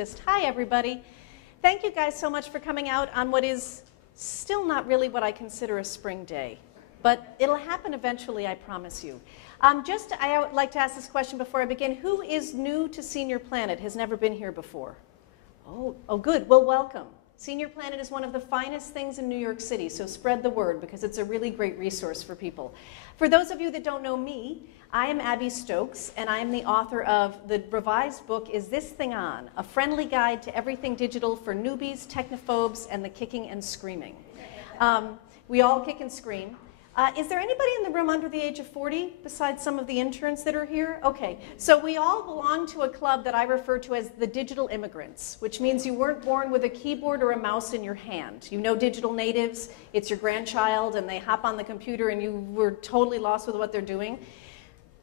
Hi, everybody. Thank you guys so much for coming out on what is still not really what I consider a spring day, but it'll happen eventually, I promise you. I would like to ask this question before I begin. Who is new to Senior Planet, has never been here before? Oh, good. Well, welcome. Senior Planet is one of the finest things in New York City, so spread the word because it's a really great resource for people. For those of you that don't know me, I am Abby Stokes, and I am the author of the revised book, Is This Thing On? A Friendly Guide to Everything Digital for Newbies, Technophobes, and the Kicking and Screaming. We all kick and scream. Is there anybody in the room under the age of 40 besides some of the interns that are here? Okay, so we all belong to a club that I refer to as the digital immigrants, which means you weren't born with a keyboard or a mouse in your hand. You know digital natives, it's your grandchild, and they hop on the computer and you were totally lost with what they're doing.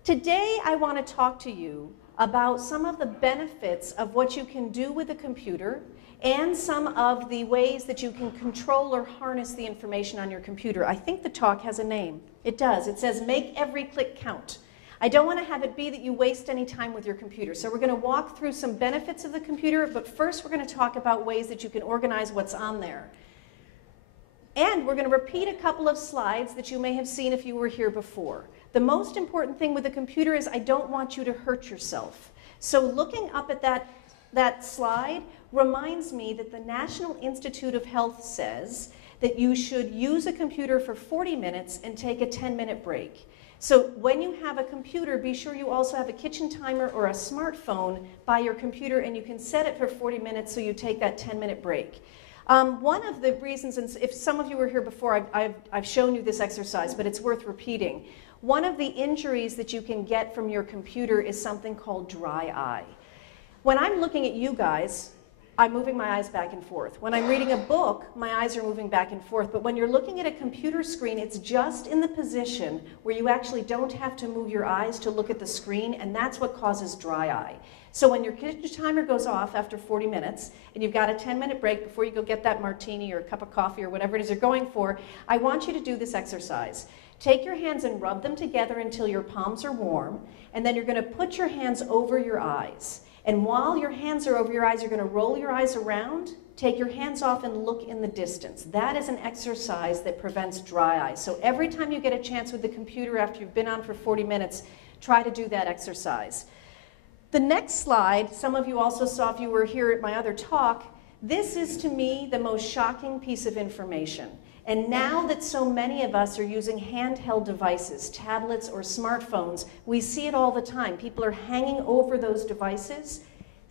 Today, I want to talk to you about some of the benefits of what you can do with a computer and some of the ways that you can control or harness the information on your computer. I think the talk has a name. It does. It says, make every click count. I don't want to have it be that you waste any time with your computer. So we're going to walk through some benefits of the computer, but first we're going to talk about ways that you can organize what's on there. And we're going to repeat a couple of slides that you may have seen if you were here before. The most important thing with a computer is I don't want you to hurt yourself. So looking up at that slide reminds me that the National Institute of Health says that you should use a computer for 40 minutes and take a 10-minute break. So when you have a computer, be sure you also have a kitchen timer or a smartphone by your computer, and you can set it for 40 minutes so you take that 10-minute break. One of the reasons, and if some of you were here before, I've shown you this exercise, but it's worth repeating. One of the injuries that you can get from your computer is something called dry eye. When I'm looking at you guys, I'm moving my eyes back and forth. When I'm reading a book, my eyes are moving back and forth. But when you're looking at a computer screen, it's just in the position where you actually don't have to move your eyes to look at the screen, and that's what causes dry eye. So when your kitchen timer goes off after 40 minutes, and you've got a 10-minute break before you go get that martini or a cup of coffee or whatever it is you're going for, I want you to do this exercise. Take your hands and rub them together until your palms are warm, and then you're going to put your hands over your eyes. And while your hands are over your eyes, you're going to roll your eyes around, take your hands off, and look in the distance. That is an exercise that prevents dry eye. So every time you get a chance with the computer after you've been on for 40 minutes, try to do that exercise. The next slide, some of you also saw if you were here at my other talk, this is to me the most shocking piece of information. And now that so many of us are using handheld devices, tablets or smartphones, we see it all the time. People are hanging over those devices.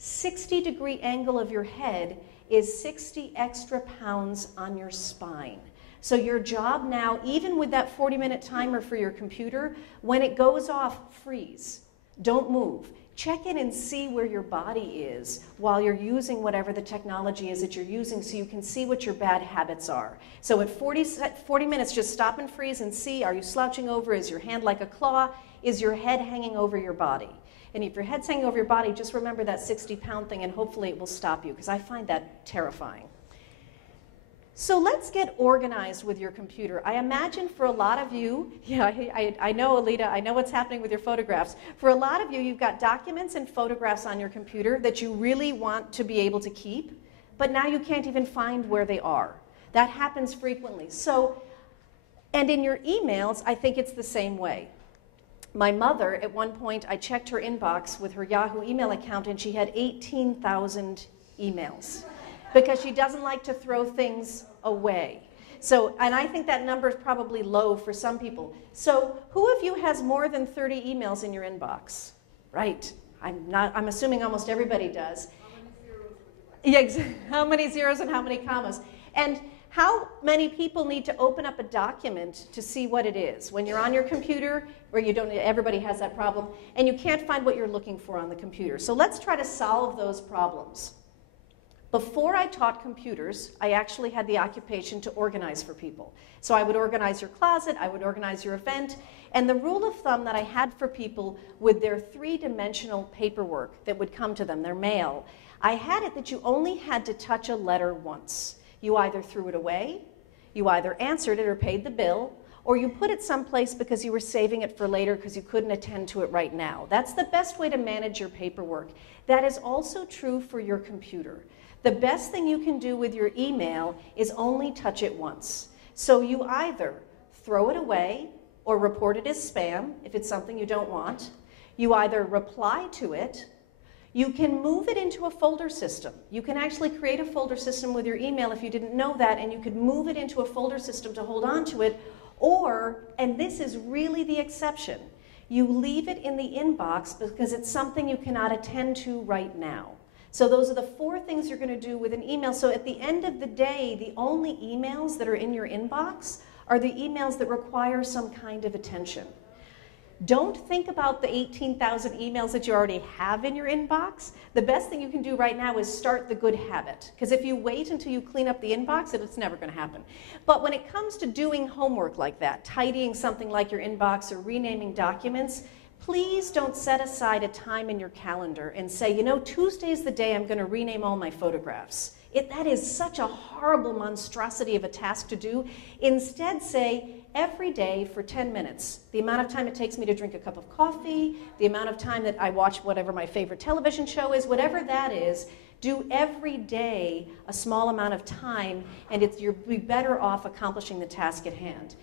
60-degree angle of your head is 60 extra pounds on your spine. So your job now, even with that 40-minute timer for your computer, when it goes off, freeze. Don't move. Check in and see where your body is while you're using whatever the technology is that you're using so you can see what your bad habits are. So at 40 minutes, just stop and freeze and see, are you slouching over? Is your hand like a claw? Is your head hanging over your body? And if your head's hanging over your body, just remember that 60-pound thing and hopefully it will stop you because I find that terrifying. So let's get organized with your computer. I imagine for a lot of you, yeah, I know, Alita, I know what's happening with your photographs. For a lot of you, you've got documents and photographs on your computer that you really want to be able to keep, but now you can't even find where they are. That happens frequently. So, and in your emails, I think it's the same way. My mother, at one point, I checked her inbox with her Yahoo email account, and she had 18,000 emails. Because she doesn't like to throw things away. So, and I think that number is probably low for some people. So, who of you has more than 30 emails in your inbox? Right. I'm assuming almost everybody does. Yeah, how many zeros and how many commas? And how many people need to open up a document to see what it is? When you're on your computer, where you don't, everybody has that problem, and you can't find what you're looking for on the computer. So let's try to solve those problems. Before I taught computers, I actually had the occupation to organize for people. So I would organize your closet, I would organize your event, and the rule of thumb that I had for people with their three-dimensional paperwork that would come to them, their mail, I had it that you only had to touch a letter once. You either threw it away, you either answered it or paid the bill, or you put it someplace because you were saving it for later because you couldn't attend to it right now. That's the best way to manage your paperwork. That is also true for your computer. The best thing you can do with your email is only touch it once. So you either throw it away or report it as spam if it's something you don't want. You either reply to it. You can move it into a folder system. You can actually create a folder system with your email if you didn't know that, and you could move it into a folder system to hold on to it. Or, and this is really the exception, you leave it in the inbox because it's something you cannot attend to right now. So those are the 4 things you're going to do with an email. So at the end of the day, the only emails that are in your inbox are the emails that require some kind of attention. Don't think about the 18,000 emails that you already have in your inbox. The best thing you can do right now is start the good habit. Because if you wait until you clean up the inbox, it's never going to happen. But when it comes to doing homework like that, tidying something like your inbox or renaming documents, please don't set aside a time in your calendar and say, you know, Tuesday's the day I'm going to rename all my photographs. That is such a horrible monstrosity of a task to do. Instead, say, every day for 10 minutes, the amount of time it takes me to drink a cup of coffee, the amount of time that I watch whatever my favorite television show is, whatever that is, do every day a small amount of time, and you'll be better off accomplishing the task at hand.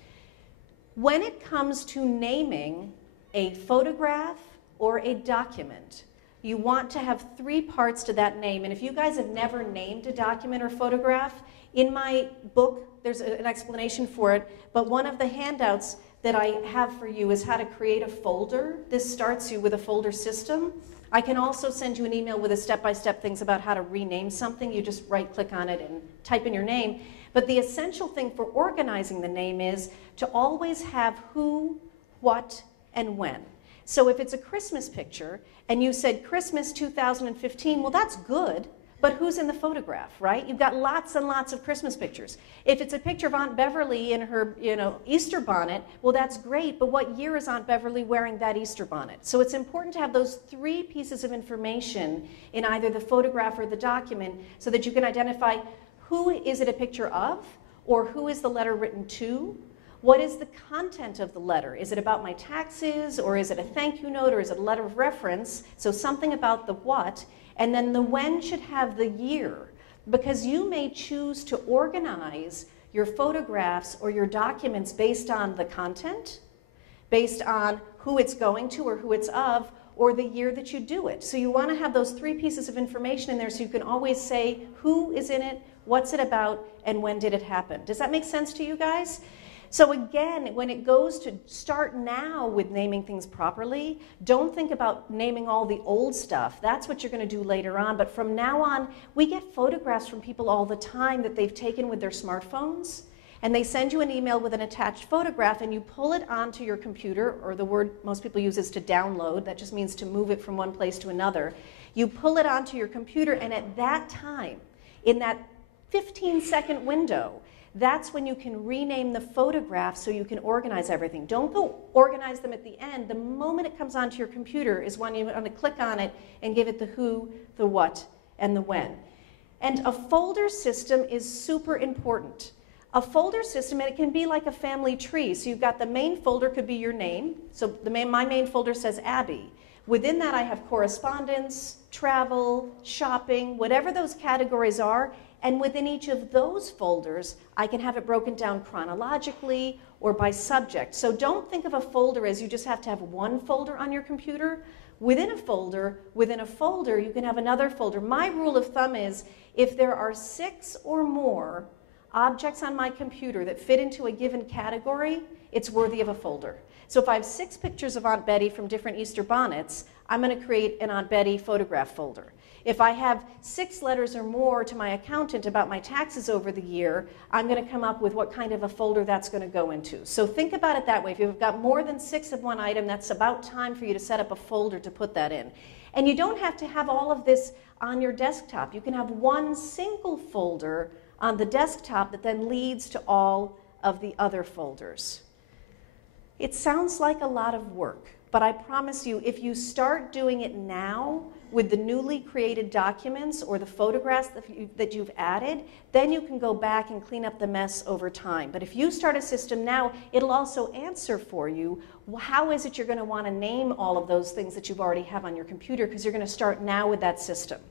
When it comes to naming a photograph or a document, you want to have 3 parts to that name. And if you guys have never named a document or photograph, in my book, there's an explanation for it, but one of the handouts that I have for you is how to create a folder. This starts you with a folder system. I can also send you an email with a step-by-step things about how to rename something. You just right-click on it and type in your name. But the essential thing for organizing the name is to always have who, what, and when. So if it's a Christmas picture, and you said Christmas 2015, well, that's good, but who's in the photograph, right? You've got lots and lots of Christmas pictures. If it's a picture of Aunt Beverly in her, Easter bonnet, well, that's great, but what year is Aunt Beverly wearing that Easter bonnet? So it's important to have those 3 pieces of information in either the photograph or the document so that you can identify who is it a picture of, or who is the letter written to. What is the content of the letter? Is it about my taxes, or is it a thank you note, or is it a letter of reference? So something about the what, and then the when should have the year, because you may choose to organize your photographs or your documents based on the content, based on who it's going to or who it's of, or the year that you do it. So you want to have those 3 pieces of information in there so you can always say who is in it, what's it about, and when did it happen. Does that make sense to you guys? So again, when it goes to start now with naming things properly, don't think about naming all the old stuff. That's what you're going to do later on. But from now on, we get photographs from people all the time that they've taken with their smartphones. And they send you an email with an attached photograph, and you pull it onto your computer, or the word most people use is to download. That just means to move it from one place to another. You pull it onto your computer, and at that time, in that 15-second window, that's when you can rename the photograph so you can organize everything. Don't go organize them at the end. The moment it comes onto your computer is when you want to click on it and give it the who, the what, and the when. And a folder system is super important. A folder system, and it can be like a family tree. So you've got the main folder, could be your name. So my main folder says Abby. Within that I have correspondence, travel, shopping, whatever those categories are. And within each of those folders, I can have it broken down chronologically or by subject. So don't think of a folder as you just have to have one folder on your computer. Within a folder, you can have another folder. My rule of thumb is if there are 6 or more objects on my computer that fit into a given category, it's worthy of a folder. So if I have 6 pictures of Aunt Betty from different Easter bonnets, I'm going to create an Aunt Betty photograph folder. If I have 6 letters or more to my accountant about my taxes over the year, I'm going to come up with what kind of a folder that's going to go into. So think about it that way. If you've got more than 6 of one item, that's about time for you to set up a folder to put that in. And you don't have to have all of this on your desktop. You can have one single folder on the desktop that then leads to all of the other folders. It sounds like a lot of work, But I promise you, if you start doing it now with the newly created documents or the photographs that you've added, then you can go back and clean up the mess over time. But if you start a system now, it'll also answer for you how is it you're going to want to name all of those things that you've already have on your computer, because you're going to start now with that system.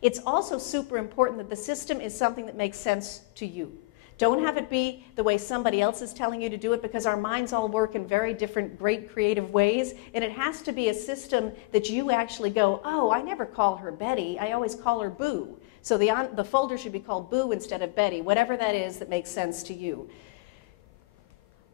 It's also super important that the system is something that makes sense to you. Don't have it be the way somebody else is telling you to do it, because our minds all work in very different, great creative ways, and it has to be a system that you actually go, oh, I never call her Betty, I always call her Boo. So the folder should be called Boo instead of Betty, whatever that is that makes sense to you.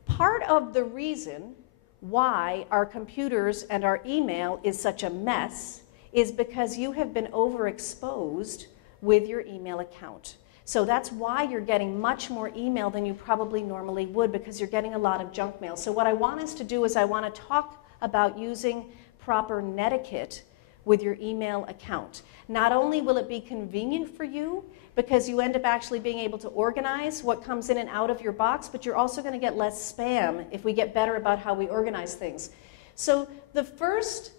Part of the reason why our computers and our email is such a mess is because you have been overexposed with your email account. So that's why you're getting much more email than you probably normally would, because you're getting a lot of junk mail. So what I want us to do is I want to talk about using proper netiquette with your email account. Not only will it be convenient for you, because you end up actually being able to organize what comes in and out of your box, but you're also going to get less spam if we get better about how we organize things. So the first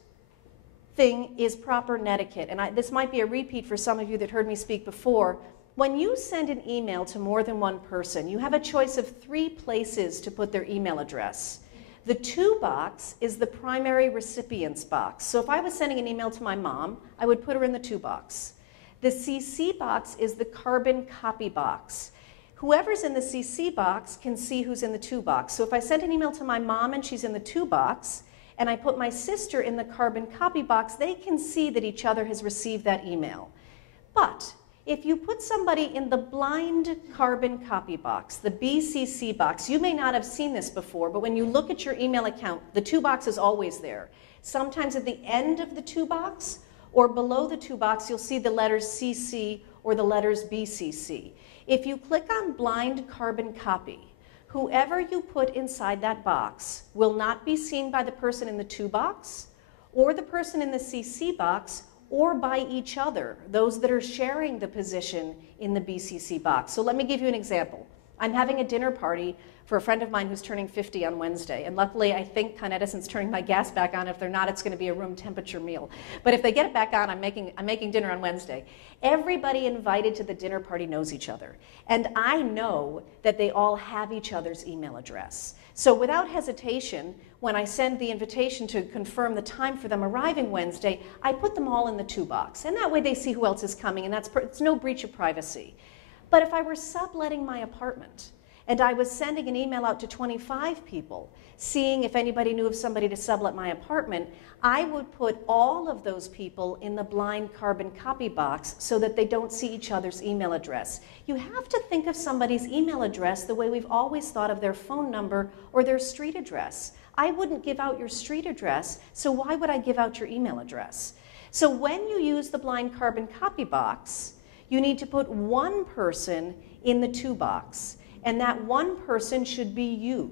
thing is proper netiquette, and this might be a repeat for some of you that heard me speak before. When you send an email to more than one person, you have a choice of 3 places to put their email address. The to box is the primary recipient's box. So if I was sending an email to my mom, I would put her in the to box. The CC box is the carbon copy box. Whoever's in the CC box can see who's in the to box. So if I send an email to my mom and she's in the to box, and I put my sister in the carbon copy box, they can see that each other has received that email. But if you put somebody in the blind carbon copy box, the BCC box, you may not have seen this before, but when you look at your email account, the to box is always there. Sometimes at the end of the to box or below the to box, you'll see the letters CC or the letters BCC. If you click on blind carbon copy, whoever you put inside that box will not be seen by the person in the to box or the person in the CC box, or by each other, those that are sharing the position in the BCC box. So let me give you an example. I'm having a dinner party for a friend of mine who's turning 50 on Wednesday, and luckily I think Con Edison's turning my gas back on. If they're not, it's going to be a room temperature meal. But if they get it back on, I'm making dinner on Wednesday. Everybody invited to the dinner party knows each other, and I know that they all have each other's email address. So without hesitation, when I send the invitation to confirm the time for them arriving Wednesday, I put them all in the to box, and that way they see who else is coming, and it's no breach of privacy. But if I were subletting my apartment, and I was sending an email out to 25 people, seeing if anybody knew of somebody to sublet my apartment, I would put all of those people in the blind carbon copy box so that they don't see each other's email address. You have to think of somebody's email address the way we've always thought of their phone number or their street address. I wouldn't give out your street address, so why would I give out your email address? So when you use the blind carbon copy box, you need to put one person in the to box. And that one person should be you,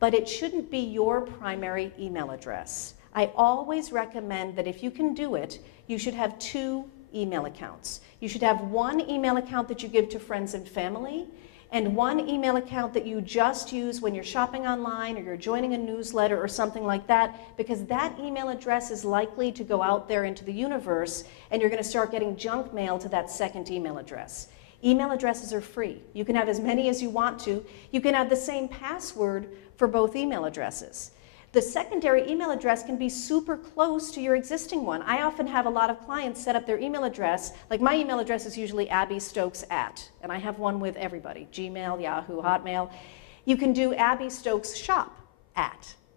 but it shouldn't be your primary email address. I always recommend that if you can do it, you should have 2 email accounts. You should have one email account that you give to friends and family, and one email account that you just use when you're shopping online or you're joining a newsletter or something like that, because that email address is likely to go out there into the universe, and you're going to start getting junk mail to that second email address. Email addresses are free. You can have as many as you want to. You can have the same password for both email addresses. The secondary email address can be super close to your existing one. I often have a lot of clients set up their email address, like my email address is usually AbbieStokes@, and I have one with everybody, Gmail, Yahoo, Hotmail. You can do AbbieStokesShop@,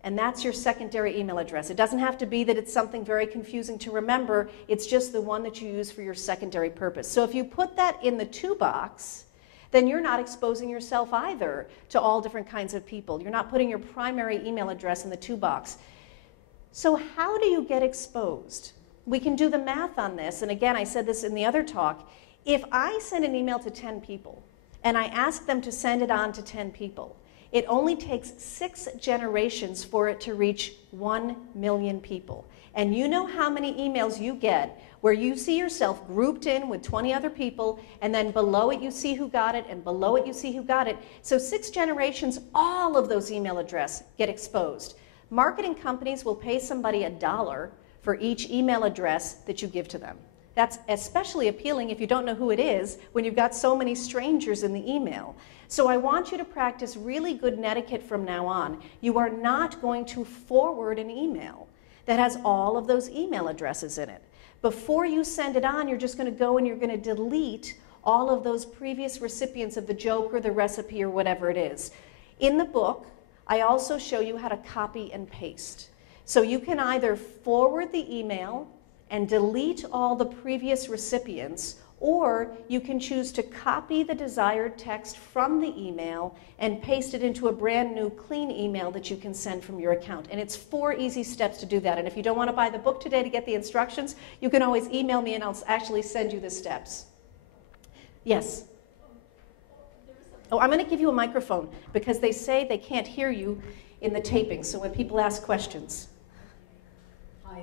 and that's your secondary email address. It doesn't have to be that it's something very confusing to remember. It's just the one that you use for your secondary purpose. So if you put that in the to box, then you're not exposing yourself either to all different kinds of people. You're not putting your primary email address in the to box. So how do you get exposed? We can do the math on this, and again, I said this in the other talk. If I send an email to 10 people, and I ask them to send it on to 10 people, it only takes 6 generations for it to reach 1 million people. And you know how many emails you get where you see yourself grouped in with 20 other people, and then below it you see who got it, and below it you see who got it. So 6 generations, all of those email addresses get exposed. Marketing companies will pay somebody $1 for each email address that you give to them. That's especially appealing if you don't know who it is when you've got so many strangers in the email. So I want you to practice really good netiquette from now on. You are not going to forward an email that has all of those email addresses in it. Before you send it on, you're just going to go and you're going to delete all of those previous recipients of the joke or the recipe or whatever it is. In the book, I also show you how to copy and paste. So you can either forward the email and delete all the previous recipients, or you can choose to copy the desired text from the email and paste it into a brand new clean email that you can send from your account. And it's 4 easy steps to do that. And if you don't want to buy the book today to get the instructions, you can always email me and I'll actually send you the steps. Yes? Oh, I'm going to give you a microphone because they say they can't hear you in the taping, so when people ask questions. Hi.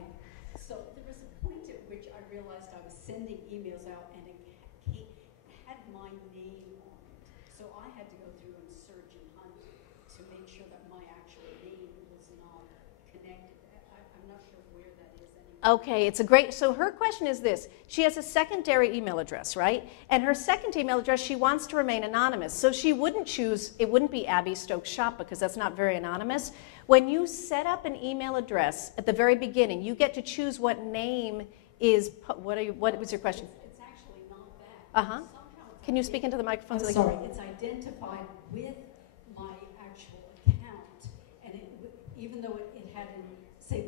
So there was a point at which I realized I was sending emails out and it had my name on it. So I had to go through and search and hunt to make sure that my actual name was not connected. I'm not sure where that is anymore. Okay, it's a great, so her question is this. She has a secondary email address, right? And her second email address, she wants to remain anonymous. So she wouldn't choose, it wouldn't be Abby Stokes Shop because that's not very anonymous. When you set up an email address at the very beginning, you get to choose what name is, what was your question? It's actually not that. Uh-huh. Can you speak into the microphone? I'm sorry, it's identified with my actual account. And even though it had, say,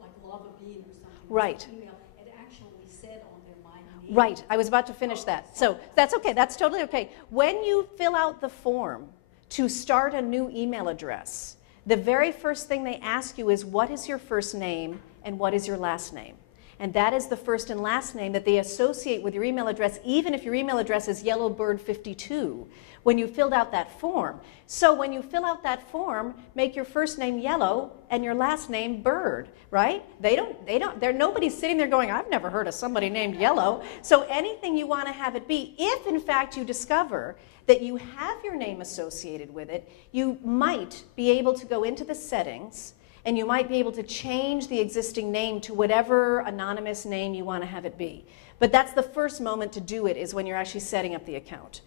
like Lava Bean or something, right. Email, it actually said on there my name. Right, I was about to finish that. So that's okay, that's totally okay. When you fill out the form to start a new email address, the very first thing they ask you is what is your first name and what is your last name? And that is the first and last name that they associate with your email address, even if your email address is yellowbird52, when you filled out that form. So when you fill out that form, make your first name Yellow and your last name Bird, right? Nobody's sitting there going, I've never heard of somebody named Yellow. So anything you want to have it be, if in fact you discover that you have your name associated with it, you might be able to go into the settings and you might be able to change the existing name to whatever anonymous name you want to have it be. But that's the first moment to do it, is when you're actually setting up the account.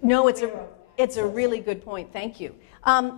No, it's a really good point. Thank you.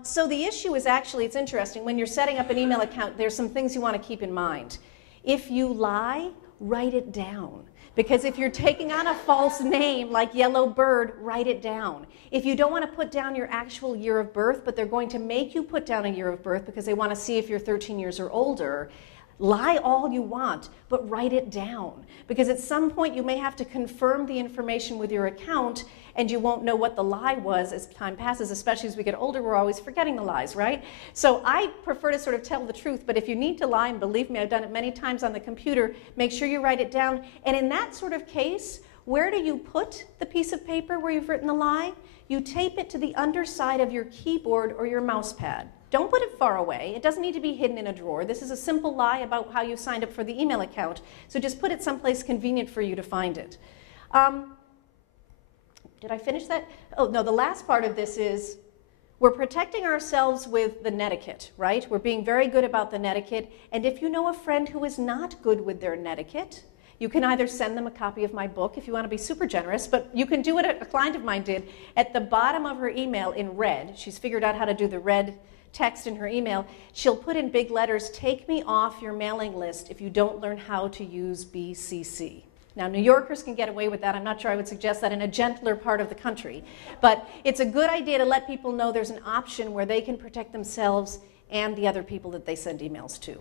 So the issue is actually, it's interesting, when you're setting up an email account, there's some things you want to keep in mind. If you lie, write it down. Because if you're taking on a false name like Yellow Bird, write it down. If you don't want to put down your actual year of birth, but they're going to make you put down a year of birth because they want to see if you're 13 years or older, lie all you want, but write it down. Because at some point you may have to confirm the information with your account and you won't know what the lie was as time passes, especially as we get older, we're always forgetting the lies, right? So I prefer to sort of tell the truth, but if you need to lie, and believe me, I've done it many times on the computer, make sure you write it down. And in that sort of case, where do you put the piece of paper where you've written the lie? You tape it to the underside of your keyboard or your mouse pad. Don't put it far away. It doesn't need to be hidden in a drawer. This is a simple lie about how you signed up for the email account. So just put it someplace convenient for you to find it. Did I finish that? Oh, no, the last part of this is we're protecting ourselves with the netiquette, right? We're being very good about the netiquette. And if you know a friend who is not good with their netiquette, you can either send them a copy of my book if you want to be super generous, but you can do what a client of mine did. At the bottom of her email in red, she's figured out how to do the red text in her email, she'll put in big letters, take me off your mailing list if you don't learn how to use BCC. Now, New Yorkers can get away with that. I'm not sure I would suggest that in a gentler part of the country. But it's a good idea to let people know there's an option where they can protect themselves and the other people that they send emails to.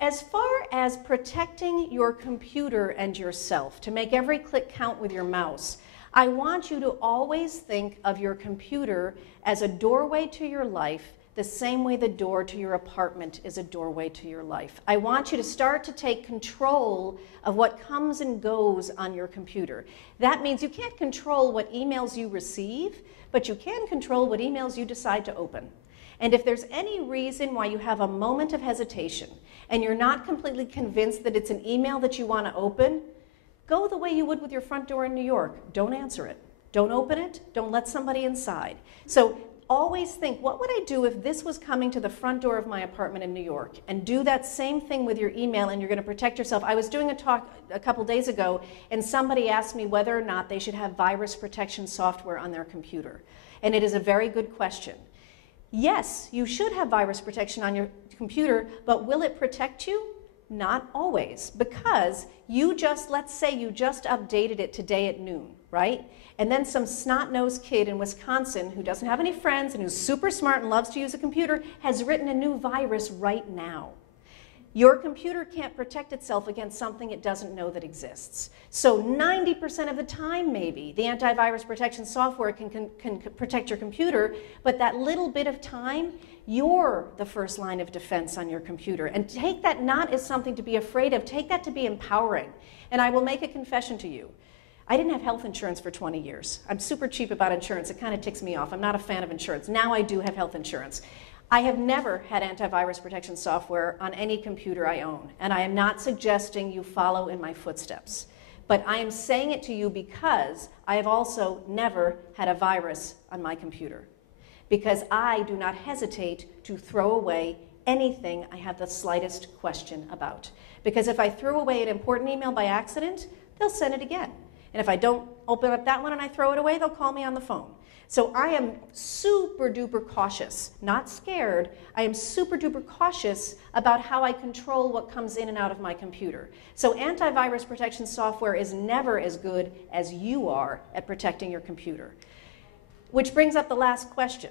As far as protecting your computer and yourself, to make every click count with your mouse, I want you to always think of your computer as a doorway to your life, the same way the door to your apartment is a doorway to your life. I want you to start to take control of what comes and goes on your computer. That means you can't control what emails you receive, but you can control what emails you decide to open. And if there's any reason why you have a moment of hesitation and you're not completely convinced that it's an email that you want to open, go the way you would with your front door in New York. Don't answer it. Don't open it. Don't let somebody inside. So always think, what would I do if this was coming to the front door of my apartment in New York? And do that same thing with your email, and you're going to protect yourself. I was doing a talk a couple days ago, and somebody asked me whether or not they should have virus protection software on their computer. And it is a very good question. Yes, you should have virus protection on your computer, but will it protect you? Not always, because let's say you just updated it today at noon, right? And then some snot-nosed kid in Wisconsin who doesn't have any friends and who's super smart and loves to use a computer has written a new virus right now. Your computer can't protect itself against something it doesn't know that exists. So 90% of the time, maybe, the antivirus protection software can protect your computer, but that little bit of time, you're the first line of defense on your computer. And take that not as something to be afraid of, take that to be empowering. And I will make a confession to you. I didn't have health insurance for 20 years. I'm super cheap about insurance. It kind of ticks me off. I'm not a fan of insurance. Now I do have health insurance. I have never had antivirus protection software on any computer I own, and I am not suggesting you follow in my footsteps. But I am saying it to you because I have also never had a virus on my computer. Because I do not hesitate to throw away anything I have the slightest question about. Because if I throw away an important email by accident, they'll send it again. And if I don't open up that one and I throw it away, they'll call me on the phone. So I am super duper cautious, not scared. I am super duper cautious about how I control what comes in and out of my computer. So antivirus protection software is never as good as you are at protecting your computer. Which brings up the last question.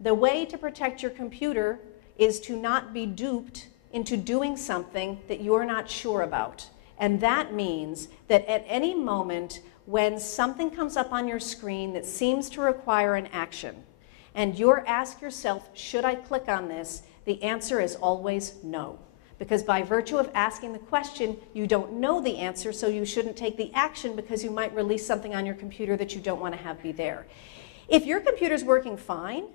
The way to protect your computer is to not be duped into doing something that you're not sure about. And that means that at any moment when something comes up on your screen that seems to require an action, and you ask yourself, should I click on this? The answer is always no. Because by virtue of asking the question, you don't know the answer, so you shouldn't take the action because you might release something on your computer that you don't want to have be there. If your computer's working fine,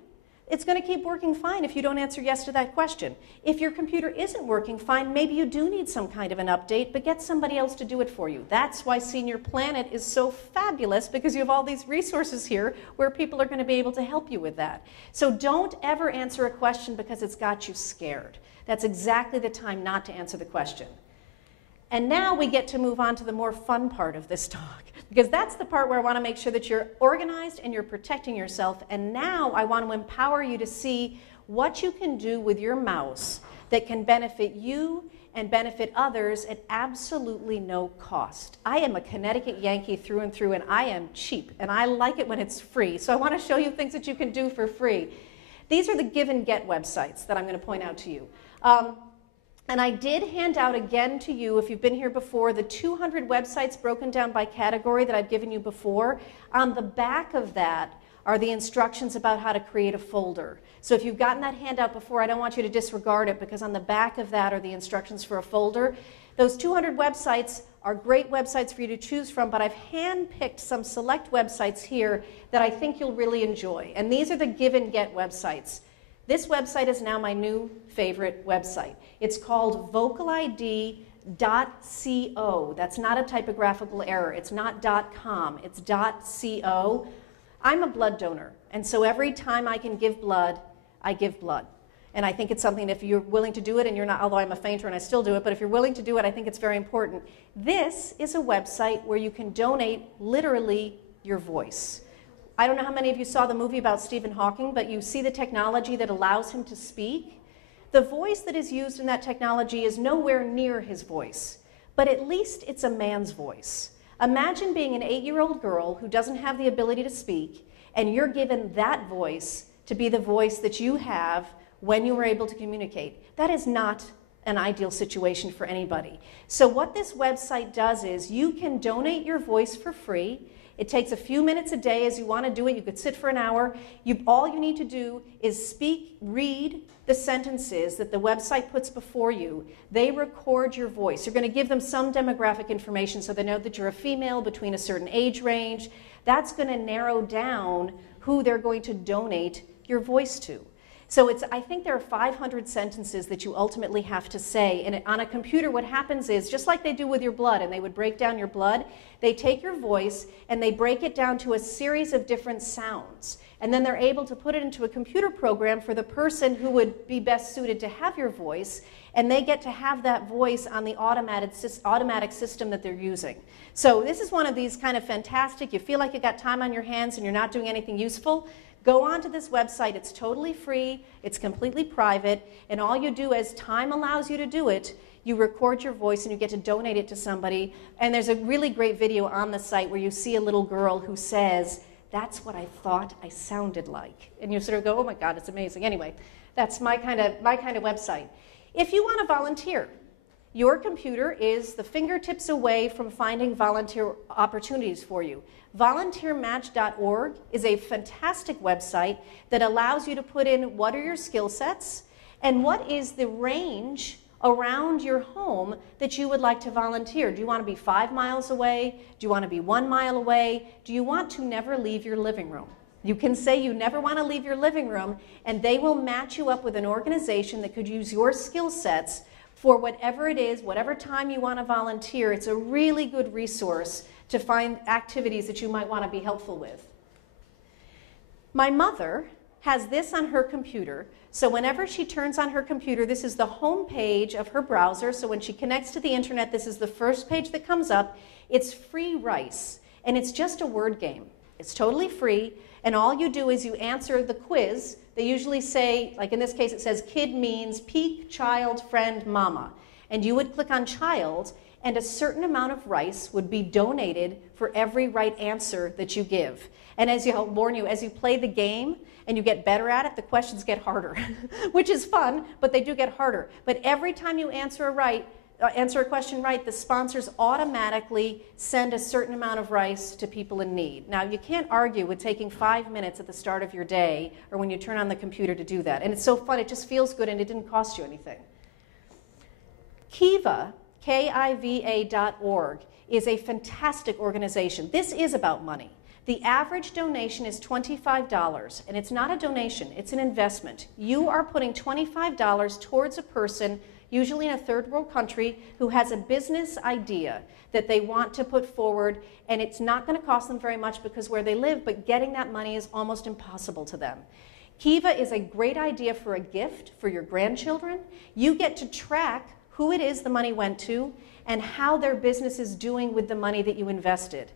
it's going to keep working fine if you don't answer yes to that question. If your computer isn't working fine, maybe you do need some kind of an update, but get somebody else to do it for you. That's why Senior Planet is so fabulous, because you have all these resources here where people are going to be able to help you with that. So don't ever answer a question because it's got you scared. That's exactly the time not to answer the question. And now we get to move on to the more fun part of this talk, because that's the part where I want to make sure that you're organized and you're protecting yourself. And now I want to empower you to see what you can do with your mouse that can benefit you and benefit others at absolutely no cost. I am a Connecticut Yankee through and through, and I am cheap, and I like it when it's free. So I want to show you things that you can do for free. These are the give and get websites that I'm going to point out to you. And I did hand out again to you, if you've been here before, the 200 websites broken down by category that I've given you before. On the back of that are the instructions about how to create a folder. So if you've gotten that handout before, I don't want you to disregard it, because on the back of that are the instructions for a folder. Those 200 websites are great websites for you to choose from, but I've handpicked some select websites here that I think you'll really enjoy. And these are the give and get websites. This website is now my new favorite website. It's called vocalid.co. That's not a typographical error. It's not .com. It's .co. I'm a blood donor, and so every time I can give blood, I give blood. And I think it's something, if you're willing to do it, and you're not, although I'm a fainter and I still do it, but if you're willing to do it, I think it's very important. This is a website where you can donate literally your voice. I don't know how many of you saw the movie about Stephen Hawking, but you see the technology that allows him to speak. The voice that is used in that technology is nowhere near his voice, but at least it's a man's voice. Imagine being an 8-year-old girl who doesn't have the ability to speak, and you're given that voice to be the voice that you have when you were able to communicate. That is not an ideal situation for anybody. So what this website does is you can donate your voice for free. It takes a few minutes a day as you want to do it. You could sit for an hour. All you need to do is read the sentences that the website puts before you. They record your voice. You're going to give them some demographic information so they know that you're a female between a certain age range. That's going to narrow down who they're going to donate your voice to. So I think there are 500 sentences that you ultimately have to say. And on a computer, what happens is, just like they do with your blood, and they would break down your blood, they take your voice and they break it down to a series of different sounds. And then they're able to put it into a computer program for the person who would be best suited to have your voice, and they get to have that voice on the automatic system that they're using. So this is one of these kind of fantastic, you feel like you got time on your hands and you're not doing anything useful, go onto this website. It's totally free, it's completely private, and all you do as time allows you to do it, you record your voice and you get to donate it to somebody. And there's a really great video on the site where you see a little girl who says, "That's what I thought I sounded like." And you sort of go, "Oh my God, it's amazing." Anyway, that's my kind of website. If you want to volunteer, your computer is the fingertips away from finding volunteer opportunities for you. Volunteermatch.org is a fantastic website that allows you to put in what are your skill sets and what is the range around your home that you would like to volunteer. Do you want to be 5 miles away? Do you want to be 1 mile away? Do you want to never leave your living room? You can say you never want to leave your living room, and they will match you up with an organization that could use your skill sets for whatever it is, whatever time you want to volunteer. It's a really good resource to find activities that you might want to be helpful with. My mother has this on her computer, so whenever she turns on her computer, this is the home page of her browser, so when she connects to the internet, this is the first page that comes up. It's free rice, and it's just a word game. It's totally free, and all you do is you answer the quiz. They usually say, like in this case, it says kid means peak, child, friend, mama. And you would click on child, and a certain amount of rice would be donated for every right answer that you give. And I'll warn you, as you play the game and you get better at it, the questions get harder, which is fun, but they do get harder. But every time you answer a question right, the sponsors automatically send a certain amount of rice to people in need. Now, you can't argue with taking 5 minutes at the start of your day or when you turn on the computer to do that. And it's so fun, it just feels good, and it didn't cost you anything. Kiva, Kiva.org, is a fantastic organization. This is about money. The average donation is $25, and it's not a donation, it's an investment. You are putting $25 towards a person, usually in a third world country, who has a business idea that they want to put forward, and it's not going to cost them very much because where they live, but getting that money is almost impossible to them. Kiva is a great idea for a gift for your grandchildren. You get to track who it is the money went to and how their business is doing with the money that you invested.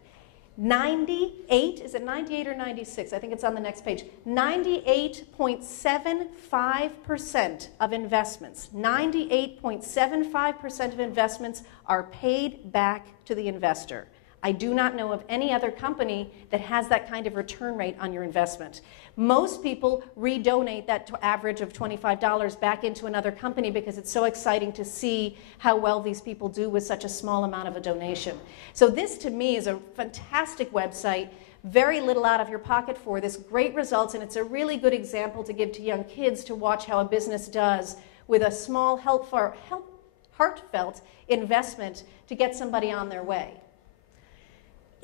98, is it 98 or 96? I think it's on the next page. 98.75% of investments, 98.75% of investments are paid back to the investor. I do not know of any other company that has that kind of return rate on your investment. Most people redonate that average of $25 back into another company because it's so exciting to see how well these people do with such a small amount of a donation. So this, to me, is a fantastic website, very little out of your pocket for this, great results, and it's a really good example to give to young kids to watch how a business does with a small, heartfelt investment to get somebody on their way.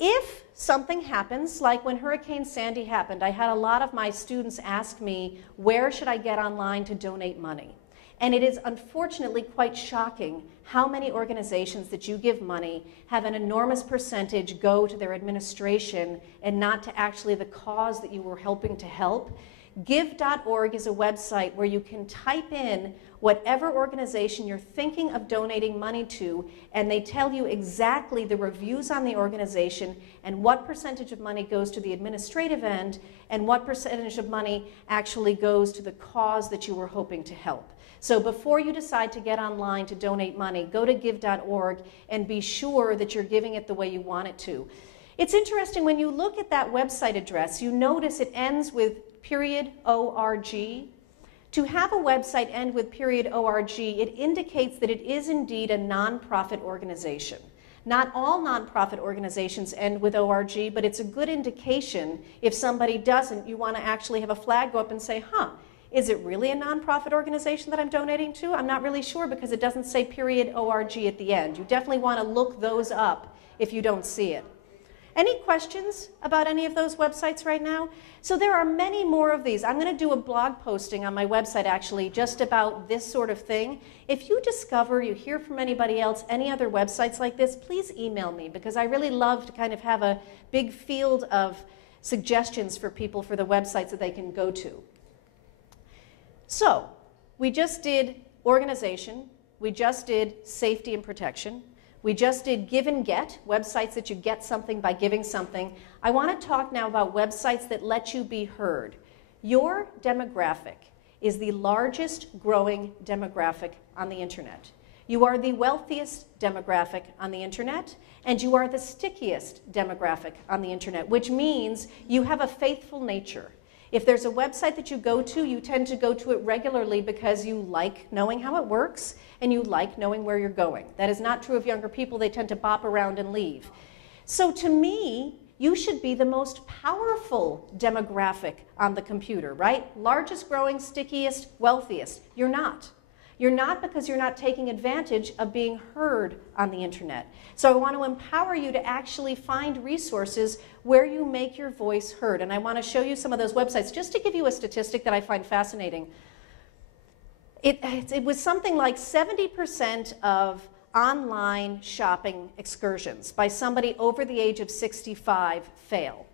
If something happens, like when Hurricane Sandy happened, I had a lot of my students ask me, where should I get online to donate money? And it is unfortunately quite shocking how many organizations that you give money have an enormous percentage go to their administration and not to actually the cause that you were helping to help. Give.org is a website where you can type in whatever organization you're thinking of donating money to, and they tell you exactly the reviews on the organization and what percentage of money goes to the administrative end and what percentage of money actually goes to the cause that you were hoping to help. So before you decide to get online to donate money, go to give.org and be sure that you're giving it the way you want it to. It's interesting, when you look at that website address, you notice it ends with .org. To have a website end with .org, it indicates that it is indeed a nonprofit organization. Not all nonprofit organizations end with .org, but it's a good indication. If somebody doesn't, you want to actually have a flag go up and say, is it really a nonprofit organization that I'm donating to? I'm not really sure because it doesn't say .org at the end. You definitely want to look those up if you don't see it. Any questions about any of those websites right now? So there are many more of these. I'm going to do a blog posting on my website actually just about this sort of thing. If you discover, you hear from anybody else, any other websites like this, please email me because I really love to kind of have a big field of suggestions for people for the websites that they can go to. So we just did organization, we just did safety and protection. We just did give and get, websites that you get something by giving something. I want to talk now about websites that let you be heard. Your demographic is the largest growing demographic on the internet. You are the wealthiest demographic on the internet, and you are the stickiest demographic on the internet, which means you have a faithful nature. If there's a website that you go to, you tend to go to it regularly because you like knowing how it works and you like knowing where you're going. That is not true of younger people. They tend to bop around and leave. So to me, you should be the most powerful demographic on the computer, right? Largest growing, stickiest, wealthiest. You're not. You're not because you're not taking advantage of being heard on the internet. So I want to empower you to actually find resources where you make your voice heard. And I want to show you some of those websites just to give you a statistic that I find fascinating. It was something like 70% of online shopping excursions by somebody over the age of 65 fail.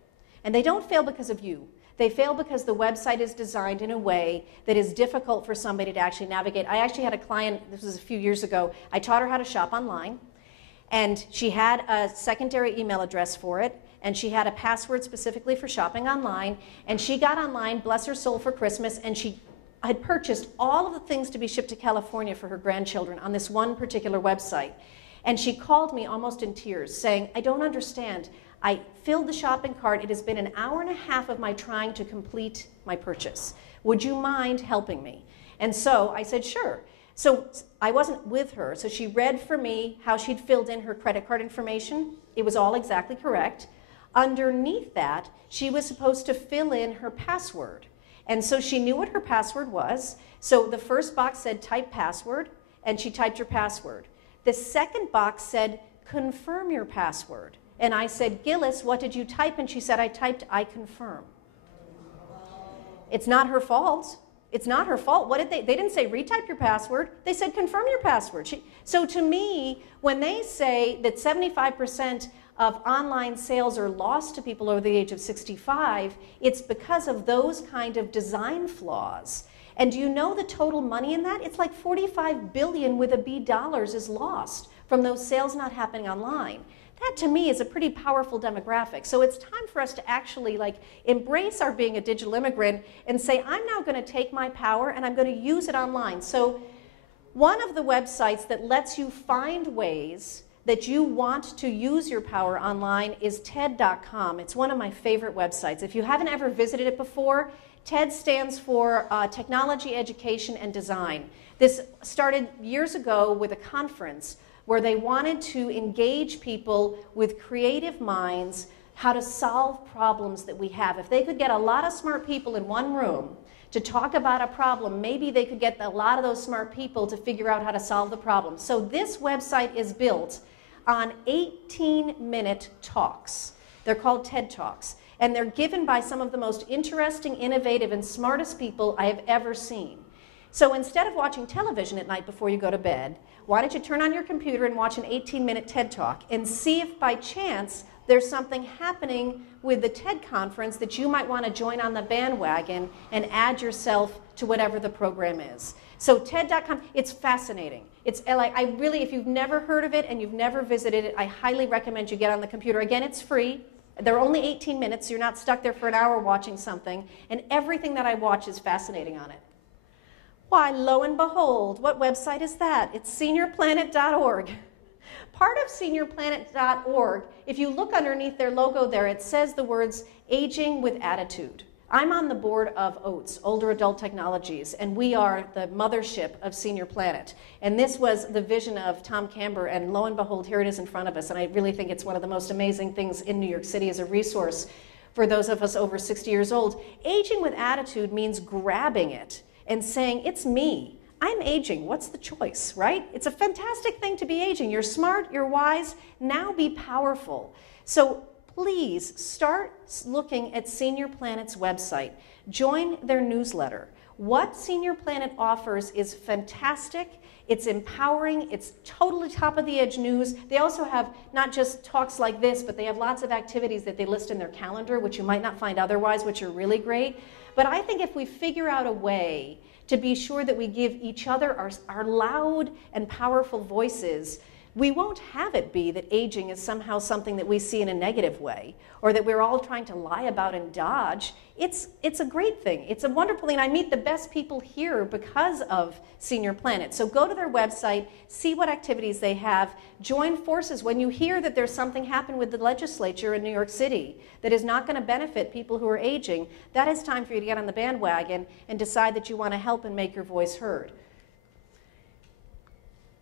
And they don't fail because of you. They fail because the website is designed in a way that is difficult for somebody to actually navigate. I actually had a client, this was a few years ago, I taught her how to shop online, and she had a secondary email address for it, and she had a password specifically for shopping online, and she got online, bless her soul, for Christmas, and she had purchased all of the things to be shipped to California for her grandchildren on this one particular website. And she called me almost in tears saying, I don't understand. I filled the shopping cart. It has been an hour and a half of my trying to complete my purchase. Would you mind helping me? And so I said, sure. So I wasn't with her, so she read for me how she'd filled in her credit card information. It was all exactly correct. Underneath that, she was supposed to fill in her password. And so she knew what her password was. So the first box said type password, and she typed her password. The second box said confirm your password. And I said, Gillis, what did you type? And she said, I typed, I confirm. It's not her fault. It's not her fault. What did they didn't say retype your password. They said confirm your password. So to me, when they say that 75% of online sales are lost to people over the age of 65, it's because of those kind of design flaws. And do you know the total money in that? It's like 45 billion with a B dollars is lost from those sales not happening online. That to me is a pretty powerful demographic. So it's time for us to actually embrace our being a digital immigrant and say, I'm now going to take my power and I'm going to use it online. So one of the websites that lets you find ways that you want to use your power online is TED.com. It's one of my favorite websites. If you haven't ever visited it before, TED stands for Technology, Education, and Design. This started years ago with a conference where they wanted to engage people with creative minds how to solve problems that we have. If they could get a lot of smart people in one room to talk about a problem, maybe they could get a lot of those smart people to figure out how to solve the problem. So this website is built on 18-minute talks. They're called TED Talks, and they're given by some of the most interesting, innovative, and smartest people I have ever seen. So instead of watching television at night before you go to bed, why don't you turn on your computer and watch an 18-minute TED Talk and see if by chance there's something happening with the TED conference that you might want to join on the bandwagon and add yourself to whatever the program is. So TED.com, it's fascinating. It's if you've never heard of it and you've never visited it, I highly recommend you get on the computer. Again, it's free. They're only 18 minutes, so you're not stuck there for an hour watching something. And everything that I watch is fascinating on it. Why, lo and behold, what website is that? It's seniorplanet.org. Part of seniorplanet.org, if you look underneath their logo there, it says the words aging with attitude. I'm on the board of OATS, Older Adult Technologies, and we are the mothership of Senior Planet. And this was the vision of Tom Camber, and lo and behold, here it is in front of us. And I really think it's one of the most amazing things in New York City as a resource for those of us over 60 years old. Aging with attitude means grabbing it and saying, it's me. I'm aging. What's the choice, right? It's a fantastic thing to be aging. You're smart, you're wise, now be powerful. So please start looking at Senior Planet's website. Join their newsletter. What Senior Planet offers is fantastic. It's empowering. It's totally top-of-the-edge news. They also have not just talks like this, but they have lots of activities that they list in their calendar, which you might not find otherwise, which are really great. But I think if we figure out a way to be sure that we give each other our loud and powerful voices, we won't have it be that aging is somehow something that we see in a negative way, or that we're all trying to lie about and dodge. It's a great thing. It's a wonderful thing. I meet the best people here because of Senior Planet. So go to their website, see what activities they have, join forces. When you hear that there's something happen with the legislature in New York City that is not going to benefit people who are aging, that is time for you to get on the bandwagon and decide that you want to help and make your voice heard.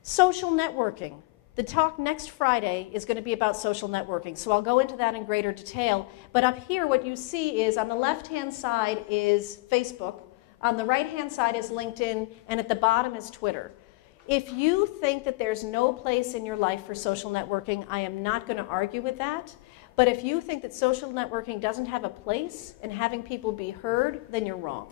Social networking. The talk next Friday is going to be about social networking, so I'll go into that in greater detail. But up here, what you see is on the left-hand side is Facebook, on the right-hand side is LinkedIn, and at the bottom is Twitter. If you think that there's no place in your life for social networking, I am not going to argue with that. But if you think that social networking doesn't have a place in having people be heard, then you're wrong.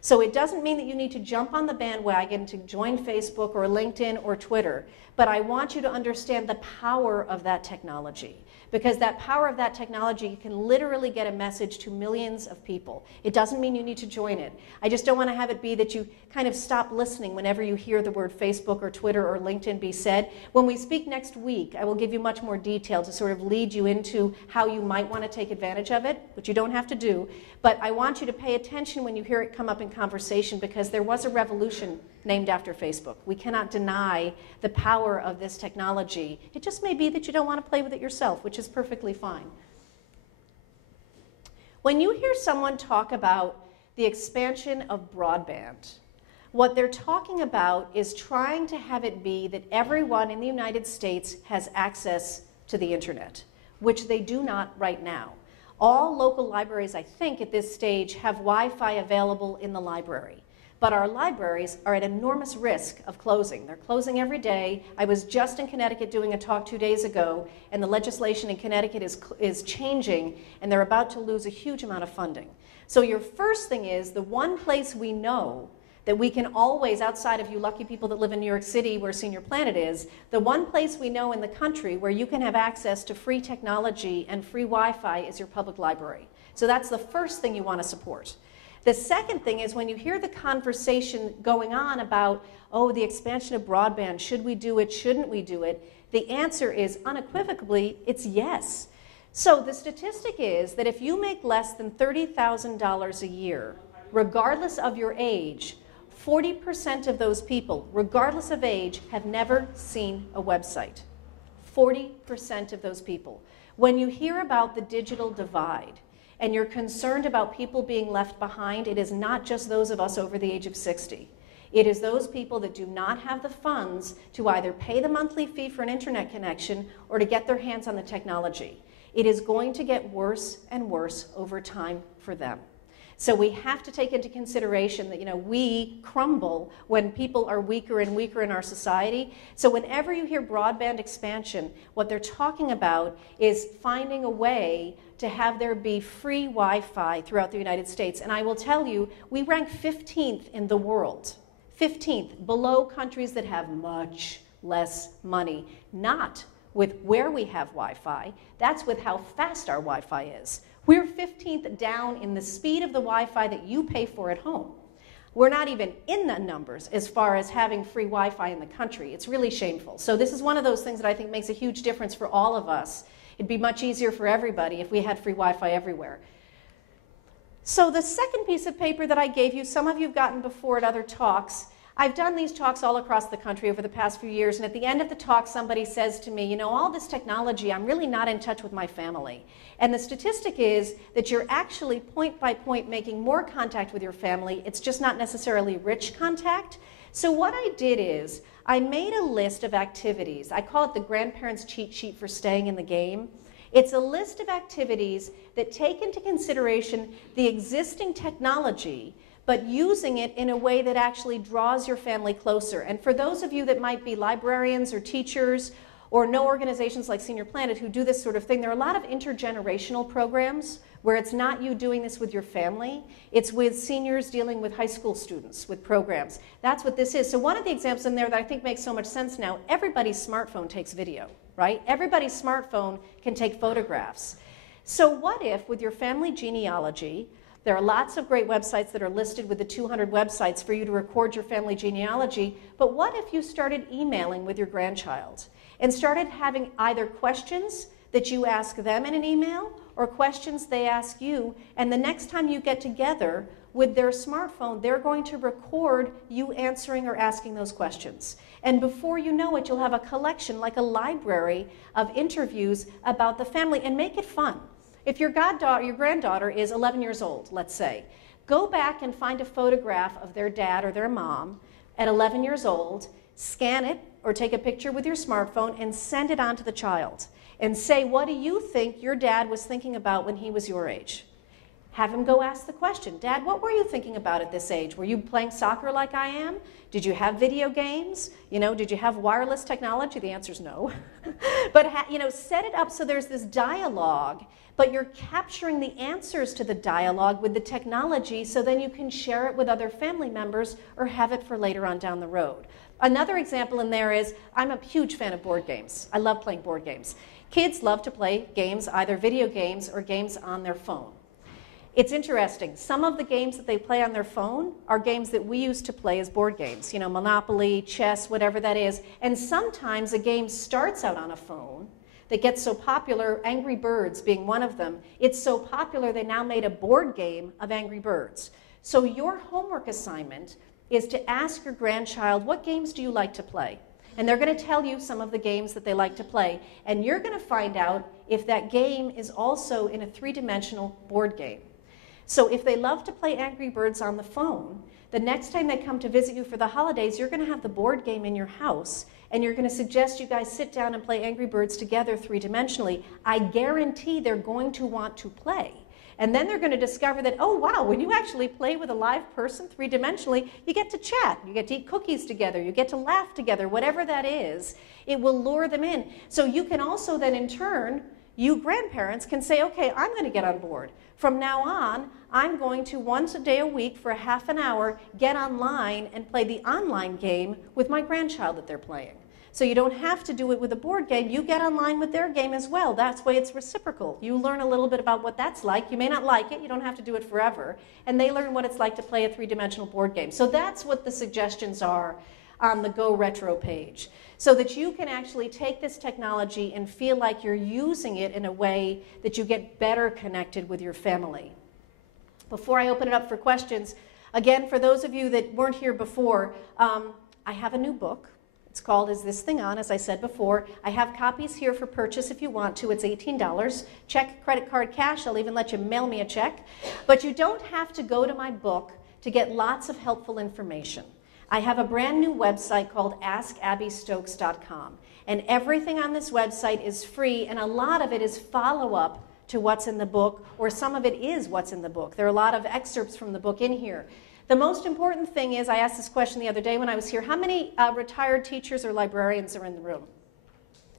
So it doesn't mean that you need to jump on the bandwagon to join Facebook or LinkedIn or Twitter, but I want you to understand the power of that technology, because that power of that technology can literally get a message to millions of people. It doesn't mean you need to join it. I just don't want to have it be that you kind of stop listening whenever you hear the word Facebook or Twitter or LinkedIn be said. When we speak next week, I will give you much more detail to sort of lead you into how you might want to take advantage of it, which you don't have to do. But I want you to pay attention when you hear it come up in conversation, because there was a revolution named after Facebook. We cannot deny the power of this technology. It just may be that you don't want to play with it yourself, which is perfectly fine. When you hear someone talk about the expansion of broadband, what they're talking about is trying to have it be that everyone in the United States has access to the internet, which they do not right now. All local libraries, I think, at this stage have Wi-Fi available in the library. But our libraries are at enormous risk of closing. They're closing every day. I was just in Connecticut doing a talk 2 days ago, and the legislation in Connecticut is changing, and they're about to lose a huge amount of funding. So your first thing is, the one place we know that we can always, outside of you lucky people that live in New York City where Senior Planet is, the one place we know in the country where you can have access to free technology and free Wi-Fi is your public library. So that's the first thing you want to support. The second thing is, when you hear the conversation going on about, oh, the expansion of broadband, should we do it, shouldn't we do it? The answer is unequivocally, it's yes. So the statistic is that if you make less than $30,000 a year, regardless of your age, 40% of those people, regardless of age, have never seen a website. 40% of those people. When you hear about the digital divide and you're concerned about people being left behind, it is not just those of us over the age of 60. It is those people that do not have the funds to either pay the monthly fee for an internet connection or to get their hands on the technology. It is going to get worse and worse over time for them. So we have to take into consideration that, we crumble when people are weaker and weaker in our society. So whenever you hear broadband expansion, what they're talking about is finding a way to have there be free Wi-Fi throughout the United States. And I will tell you, we rank 15th in the world, 15th, below countries that have much less money. Not with where we have Wi-Fi, that's with how fast our Wi-Fi is. We're 15th down in the speed of the Wi-Fi that you pay for at home. We're not even in the numbers as far as having free Wi-Fi in the country. It's really shameful. So this is one of those things that I think makes a huge difference for all of us. It'd be much easier for everybody if we had free Wi-Fi everywhere. So the second piece of paper that I gave you, some of you have gotten before at other talks. I've done these talks all across the country over the past few years, and at the end of the talk, somebody says to me, all this technology, I'm really not in touch with my family. And the statistic is that you're actually point by point making more contact with your family. It's just not necessarily rich contact. So what I did is I made a list of activities. I call it the grandparents' cheat sheet for staying in the game. It's a list of activities that take into consideration the existing technology, but using it in a way that actually draws your family closer. And for those of you that might be librarians or teachers or know organizations like Senior Planet who do this sort of thing. There are a lot of intergenerational programs where it's not you doing this with your family, it's with seniors dealing with high school students with programs. That's what this is. So one of the examples in there that I think makes so much sense now, everybody's smartphone takes video, right? Everybody's smartphone can take photographs. So what if, with your family genealogy, there are lots of great websites that are listed with the 200 websites for you to record your family genealogy, but what if you started emailing with your grandchild and started having either questions that you ask them in an email or questions they ask you, and the next time you get together with their smartphone, they're going to record you answering or asking those questions. And before you know it, you'll have a collection, like a library of interviews about the family, and make it fun. If your granddaughter is 11 years old, let's say, go back and find a photograph of their dad or their mom at 11 years old, scan it or take a picture with your smartphone and send it on to the child. And say, what do you think your dad was thinking about when he was your age? Have him go ask the question, Dad, what were you thinking about at this age? Were you playing soccer like I am? Did you have video games? You know, did you have wireless technology? The answer is no. But set it up so there's this dialogue, but you're capturing the answers to the dialogue with the technology, so then you can share it with other family members or have it for later on down the road. Another example in there is, I'm a huge fan of board games. I love playing board games. Kids love to play games, either video games or games on their phone. It's interesting. Some of the games that they play on their phone are games that we used to play as board games, you know, Monopoly, chess, whatever that is. And sometimes a game starts out on a phone that gets so popular, Angry Birds being one of them. It's so popular they now made a board game of Angry Birds. So your homework assignment is to ask your grandchild, what games do you like to play? And they're going to tell you some of the games that they like to play. And you're going to find out if that game is also in a three-dimensional board game. So if they love to play Angry Birds on the phone, the next time they come to visit you for the holidays, you're going to have the board game in your house, and you're going to suggest you guys sit down and play Angry Birds together three-dimensionally. I guarantee they're going to want to play. And then they're going to discover that, oh, wow, when you actually play with a live person three-dimensionally, you get to chat, you get to eat cookies together, you get to laugh together, whatever that is, it will lure them in. So you can also then, in turn, you grandparents can say, okay, I'm going to get on board. From now on, I'm going to once a day a week for a half an hour get online and play the online game with my grandchild that they're playing. So you don't have to do it with a board game. You get online with their game as well. That's why it's reciprocal. You learn a little bit about what that's like. You may not like it. You don't have to do it forever. And they learn what it's like to play a three-dimensional board game. So that's what the suggestions are on the Go Retro page, so that you can actually take this technology and feel like you're using it in a way that you get better connected with your family. Before I open it up for questions, again, for those of you that weren't here before, I have a new book. It's called Is This Thing On, as I said before. I have copies here for purchase if you want to. It's $18. Check, credit card, cash. I'll even let you mail me a check. But you don't have to go to my book to get lots of helpful information. I have a brand new website called AskAbbyStokes.com. And everything on this website is free, and a lot of it is follow-up to what's in the book, or some of it is what's in the book. There are a lot of excerpts from the book in here. The most important thing is, I asked this question the other day when I was here, how many retired teachers or librarians are in the room?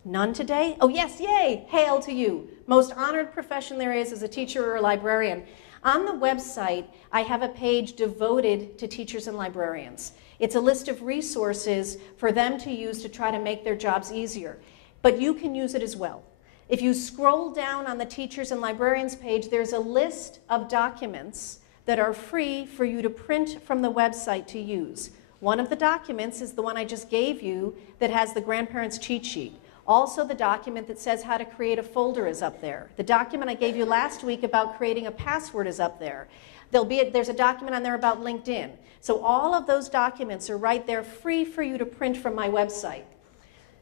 None today? Oh yes, yay, hail to you. Most honored profession there is as a teacher or a librarian. On the website, I have a page devoted to teachers and librarians. It's a list of resources for them to use to try to make their jobs easier. But you can use it as well. If you scroll down on the teachers and librarians page, there's a list of documents that are free for you to print from the website to use. One of the documents is the one I just gave you that has the grandparents' cheat sheet. Also, the document that says how to create a folder is up there. The document I gave you last week about creating a password is up there. There's a document on there about LinkedIn. So all of those documents are right there, free for you to print from my website.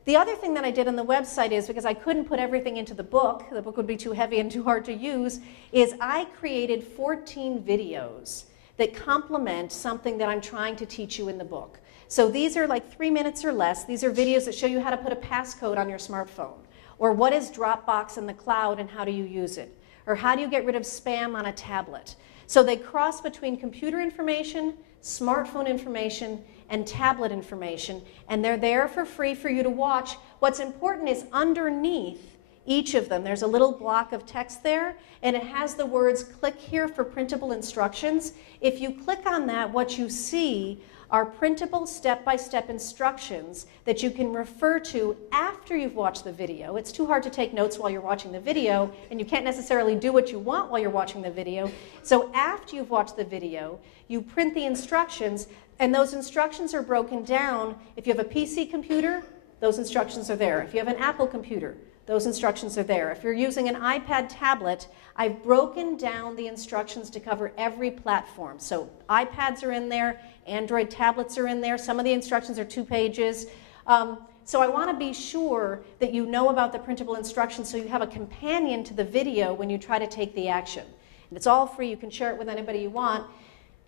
The other thing that I did on the website is, because I couldn't put everything into the book would be too heavy and too hard to use, is I created 14 videos that complement something that I'm trying to teach you in the book. So these are like 3 minutes or less. These are videos that show you how to put a passcode on your smartphone, or what is Dropbox in the cloud and how do you use it, or how do you get rid of spam on a tablet. So they cross between computer information, smartphone information, and tablet information, and they're there for free for you to watch What's important is underneath each of them, there's a little block of text there, and it has the words, click here for printable instructions. If you click on that, what you see are printable step-by-step instructions that you can refer to after you've watched the video. It's too hard to take notes while you're watching the video, and you can't necessarily do what you want while you're watching the video. So after you've watched the video, you print the instructions, and those instructions are broken down. If you have a PC computer, those instructions are there. If you have an Apple computer, those instructions are there. If you're using an iPad tablet, I've broken down the instructions to cover every platform. So iPads are in there, Android tablets are in there. Some of the instructions are 2 pages. So I want to be sure that you know about the printable instructions so you have a companion to the video when you try to take the action. And it's all free. You can share it with anybody you want.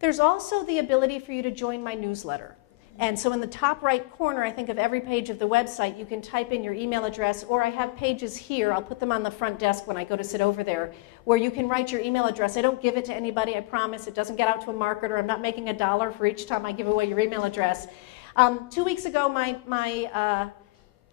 There's also the ability for you to join my newsletter. And so in the top right corner, I think, of every page of the website, you can type in your email address, or I have pages here, I'll put them on the front desk when I go to sit over there, where you can write your email address. I don't give it to anybody, I promise. It doesn't get out to a marketer. I'm not making $1 for each time I give away your email address. 2 weeks ago, my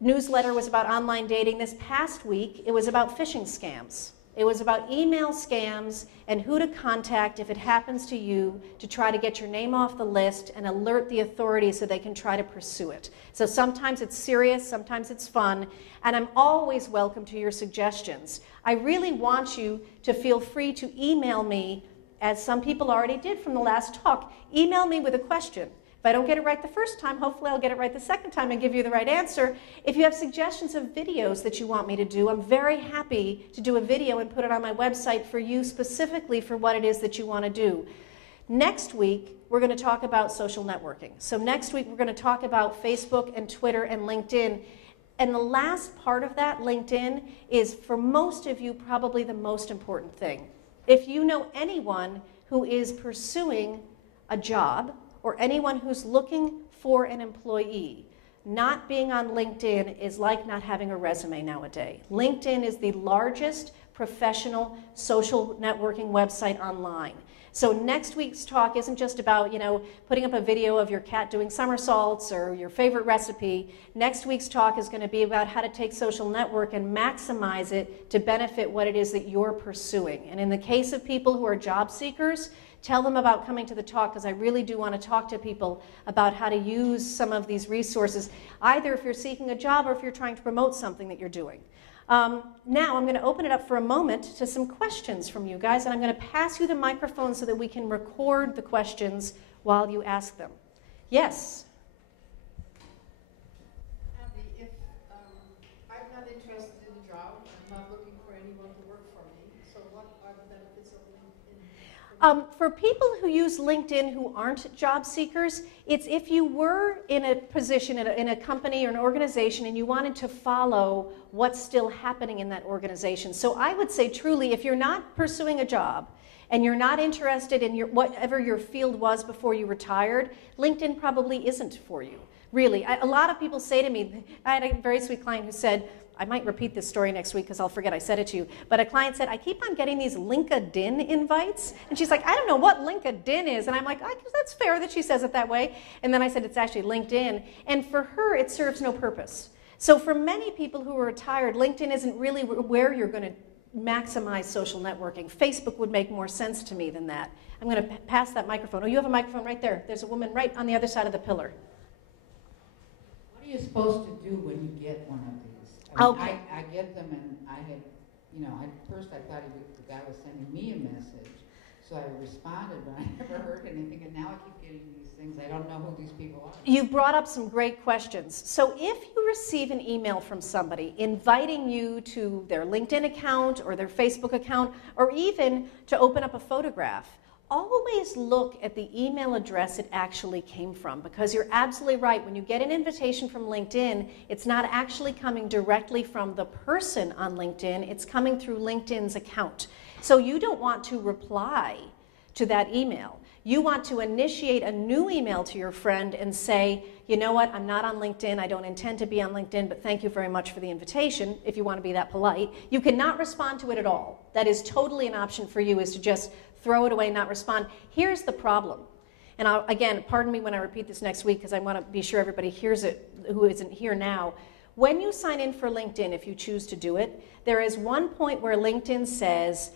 newsletter was about online dating. This past week, it was about phishing scams. It was about email scams and who to contact if it happens to you to try to get your name off the list and alert the authorities so they can try to pursue it. So sometimes it's serious, sometimes it's fun, and I'm always welcome to your suggestions. I really want you to feel free to email me, as some people already did from the last talk. Email me with a question. If I don't get it right the first time, hopefully I'll get it right the second time and give you the right answer. If you have suggestions of videos that you want me to do, I'm very happy to do a video and put it on my website for you specifically for what it is that you want to do. Next week, we're going to talk about social networking. So next week, we're going to talk about Facebook and Twitter and LinkedIn. And the last part of that, LinkedIn, is for most of you probably the most important thing. If you know anyone who is pursuing a job, or anyone who's looking for an employee, not being on LinkedIn is like not having a resume nowadays. LinkedIn is the largest professional social networking website online. So next week's talk isn't just about, putting up a video of your cat doing somersaults or your favorite recipe. Next week's talk is going to be about how to take social network and maximize it to benefit what it is that you're pursuing. And in the case of people who are job seekers, tell them about coming to the talk, because I really do want to talk to people about how to use some of these resources, either if you're seeking a job or if you're trying to promote something that you're doing. Now I'm going to open it up for a moment to some questions from you guys, and I'm going to pass you the microphone so that we can record the questions while you ask them. Yes? Abby, if I'm not interested in a job, I'm not looking for anyone to work for me, so what are the benefits of LinkedIn? For people who use LinkedIn who aren't job seekers, it's if you were in a position in a company or an organization and you wanted to follow what's still happening in that organization. So I would say truly, if you're not pursuing a job and you're not interested in whatever your field was before you retired, LinkedIn probably isn't for you. Really, a lot of people say to me, I had a very sweet client who said, I might repeat this story next week because I'll forget I said it to you, but a client said, I keep on getting these LinkedIn invites, and she's like, I don't know what LinkedIn is, and I'm like, that's fair that she says it that way, and then I said, it's actually LinkedIn, and for her, it serves no purpose. So for many people who are retired, LinkedIn isn't really where you're going to maximize social networking. Facebook would make more sense to me than that. I'm going to pass that microphone. Oh, you have a microphone right there. There's a woman right on the other side of the pillar. What are you supposed to do when you get one of these? Okay. I get them, and I had, at first I thought the guy was sending me a message, so I responded, but I never heard anything, and now I keep getting these things. I don't know who these people are. You brought up some great questions. So if you receive an email from somebody inviting you to their LinkedIn account or their Facebook account, or even to open up a photograph, always look at the email address it actually came from, because you're absolutely right. When you get an invitation from LinkedIn, it's not actually coming directly from the person on LinkedIn, it's coming through LinkedIn's account. So you don't want to reply to that email. You want to initiate a new email to your friend and say, you know what, I'm not on LinkedIn, I don't intend to be on LinkedIn, but thank you very much for the invitation, if you want to be that polite. You cannot respond to it at all. That is totally an option for you, is to just throw it away, not respond. Here's the problem. And again, pardon me when I repeat this next week, because I want to be sure everybody hears it who isn't here now. when you sign in for LinkedIn, if you choose to do it, there is one point where LinkedIn says,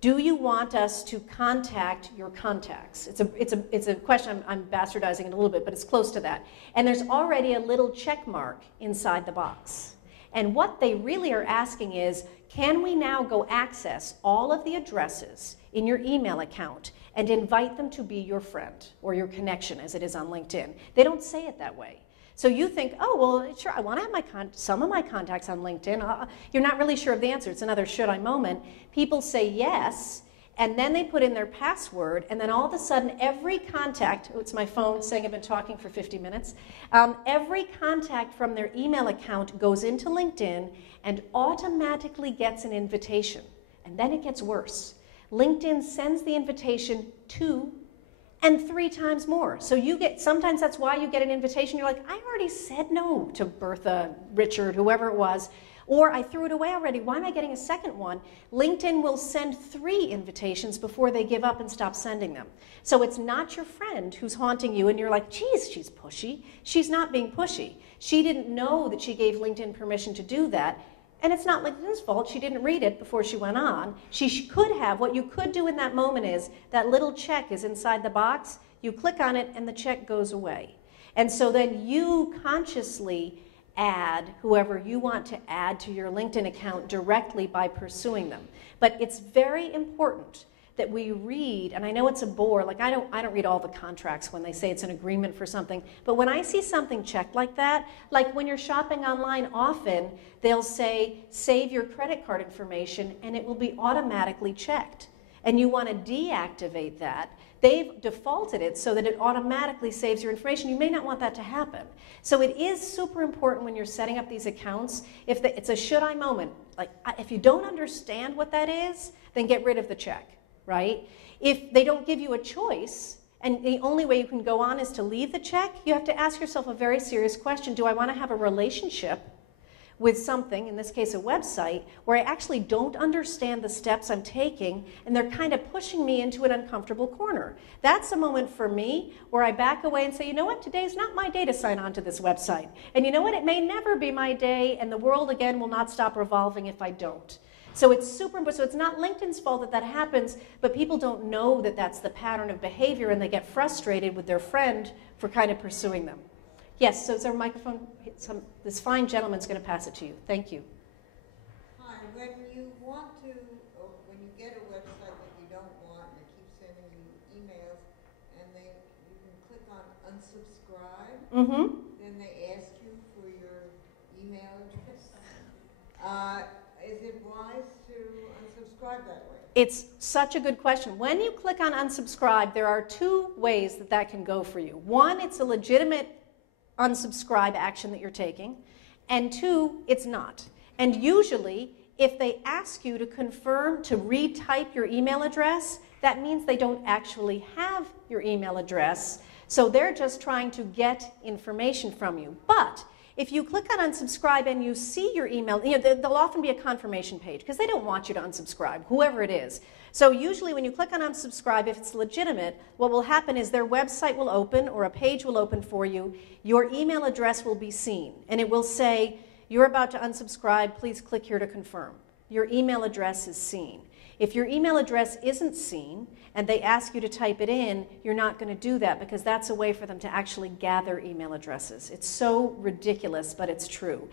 do you want us to contact your contacts? It's a question, I'm bastardizing it a little bit, but it's close to that. And there's already a little check mark inside the box. And what they really are asking is, can we now go access all of the addresses in your email account and invite them to be your friend or your connection, as it is on LinkedIn? They don't say it that way. So you think, oh, well, sure, I want to have some of my contacts on LinkedIn. You're not really sure of the answer. It's another should I moment. People say yes, and then they put in their password, and then all of a sudden every contact, oh, it's my phone saying I've been talking for 50 minutes, every contact from their email account goes into LinkedIn and automatically gets an invitation. And then it gets worse. LinkedIn sends the invitation 2 and 3 times more. So you get, sometimes that's why you get an invitation. You're like, I already said no to Bertha, Richard, whoever it was, or I threw it away already. Why am I getting a second one? LinkedIn will send 3 invitations before they give up and stop sending them. So it's not your friend who's haunting you and you're like, geez, she's pushy. She's not being pushy. She didn't know that she gave LinkedIn permission to do that. And it's not LinkedIn's fault. She didn't read it before she went on. She could have. What you could do in that moment is that little check is inside the box. You click on it, and the check goes away. And so then you consciously add whoever you want to add to your LinkedIn account directly by pursuing them. But it's very important that we read, and I know it's a bore, like I don't read all the contracts when they say it's an agreement for something, but when I see something checked like that, like when you're shopping online often, they'll say, save your credit card information, and it will be automatically checked. And you want to deactivate that. They've defaulted it so that it automatically saves your information. You may not want that to happen. So it is super important when you're setting up these accounts, it's a should I moment. Like, if you don't understand what that is, then get rid of the check. Right? If they don't give you a choice, and the only way you can go on is to leave the check, you have to ask yourself a very serious question. Do I want to have a relationship with something, in this case a website, where I actually don't understand the steps I'm taking, and they're kind of pushing me into an uncomfortable corner? That's a moment for me where I back away and say, you know what, today's not my day to sign on to this website. And you know what, it may never be my day, and the world, again, will not stop revolving if I don't. So it's super important. So it's not LinkedIn's fault that that happens, but people don't know that that's the pattern of behavior, and they get frustrated with their friend for kind of pursuing them. Yes, so is there a microphone? This fine gentleman's going to pass it to you. Thank you. Hi, when you want to, or when you get a website that you don't want, and they keep sending you emails, and you can click on unsubscribe, then they ask you for your email address. Is it wise to unsubscribe that way? It's such a good question. When you click on unsubscribe, there are 2 ways that that can go for you. 1, it's a legitimate unsubscribe action that you're taking, and 2, it's not. And usually, if they ask you to confirm, to retype your email address, that means they don't actually have your email address, so they're just trying to get information from you. But if you click on unsubscribe and you see your email, there'll often be a confirmation page because they don't want you to unsubscribe, whoever it is. So usually when you click on unsubscribe, if it's legitimate, what will happen is their website will open or a page will open for you. Your email address will be seen, and it will say, you're about to unsubscribe, please click here to confirm. Your email address is seen. If your email address isn't seen and they ask you to type it in, you're not going to do that because that's a way for them to actually gather email addresses. It's so ridiculous, but it's true.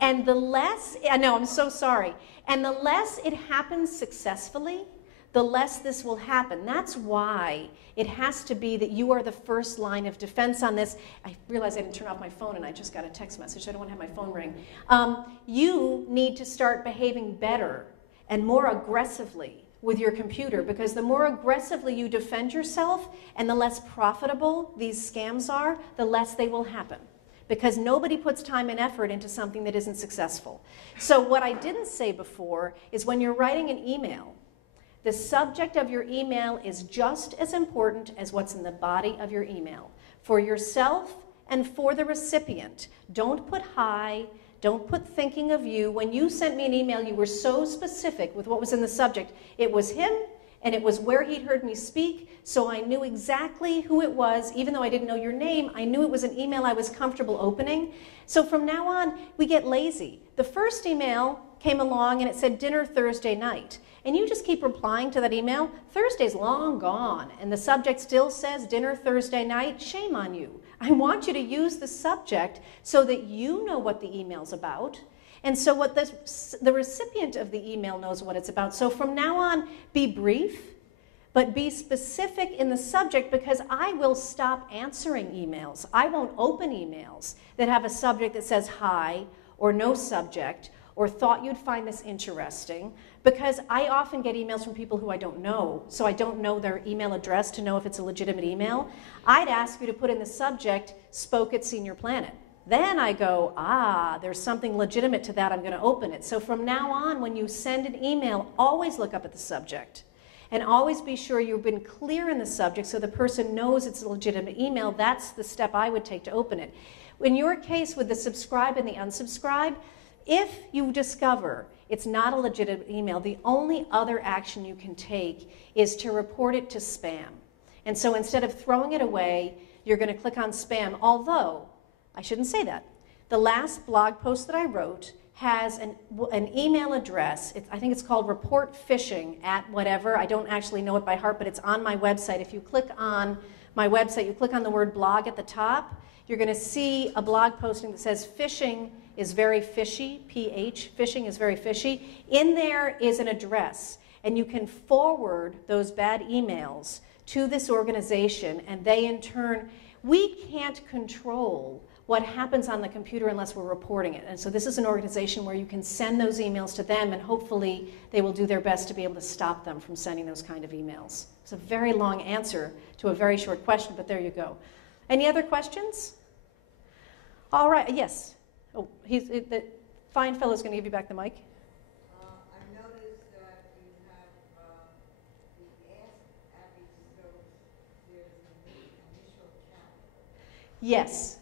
And the less, I know, I'm so sorry, and the less it happens successfully, the less this will happen. That's why it has to be that you are the first line of defense on this. I realized I didn't turn off my phone and I just got a text message. I don't want to have my phone ring. You need to start behaving better and more aggressively with your computer, because the more aggressively you defend yourself and the less profitable these scams are, the less they will happen. Because nobody puts time and effort into something that isn't successful. So what I didn't say before is when you're writing an email, the subject of your email is just as important as what's in the body of your email. For yourself and for the recipient, don't put hi, don't put thinking of you. When you sent me an email, you were so specific with what was in the subject. It was him, and it was where he'd heard me speak, so I knew exactly who it was. Even though I didn't know your name, I knew it was an email I was comfortable opening. So from now on, we get lazy. The first email came along and it said dinner Thursday night. And you just keep replying to that email. Thursday's long gone, and the subject still says dinner Thursday night. Shame on you. I want you to use the subject so that you know what the email's about, and so what the recipient of the email knows what it's about. So from now on, be brief, but be specific in the subject, because I will stop answering emails. I won't open emails that have a subject that says hi, or no subject, or thought you'd find this interesting, because I often get emails from people who I don't know, so I don't know their email address to know if it's a legitimate email. I'd ask you to put in the subject, spoke at Senior Planet. Then I go, there's something legitimate to that, I'm going to open it. So from now on, when you send an email, always look up at the subject. And always be sure you've been clear in the subject so the person knows it's a legitimate email. That's the step I would take to open it. In your case with the subscribe and the unsubscribe, if you discover it's not a legitimate email, the only other action you can take is to report it to spam. And so instead of throwing it away, you're going to click on spam, although I shouldn't say that. The last blog post that I wrote has an email address. I think it's called report phishing at whatever. I don't actually know it by heart, but it's on my website. If you click on my website, you click on the word blog at the top, you're going to see a blog posting that says phishing is very fishy, PH, phishing is very fishy. In there is an address, and you can forward those bad emails to this organization, and they in turn, we can't control what happens on the computer unless we're reporting it. And so this is an organization where you can send those emails to them, and hopefully they will do their best to be able to stop them from sending those kind of emails. It's a very long answer to a very short question, but there you go. Any other questions? All right, yes. Oh, the fine fellow's going to give you back the mic. I noticed that you have the Ask Abby Stokes, there's an initial cap. Yes.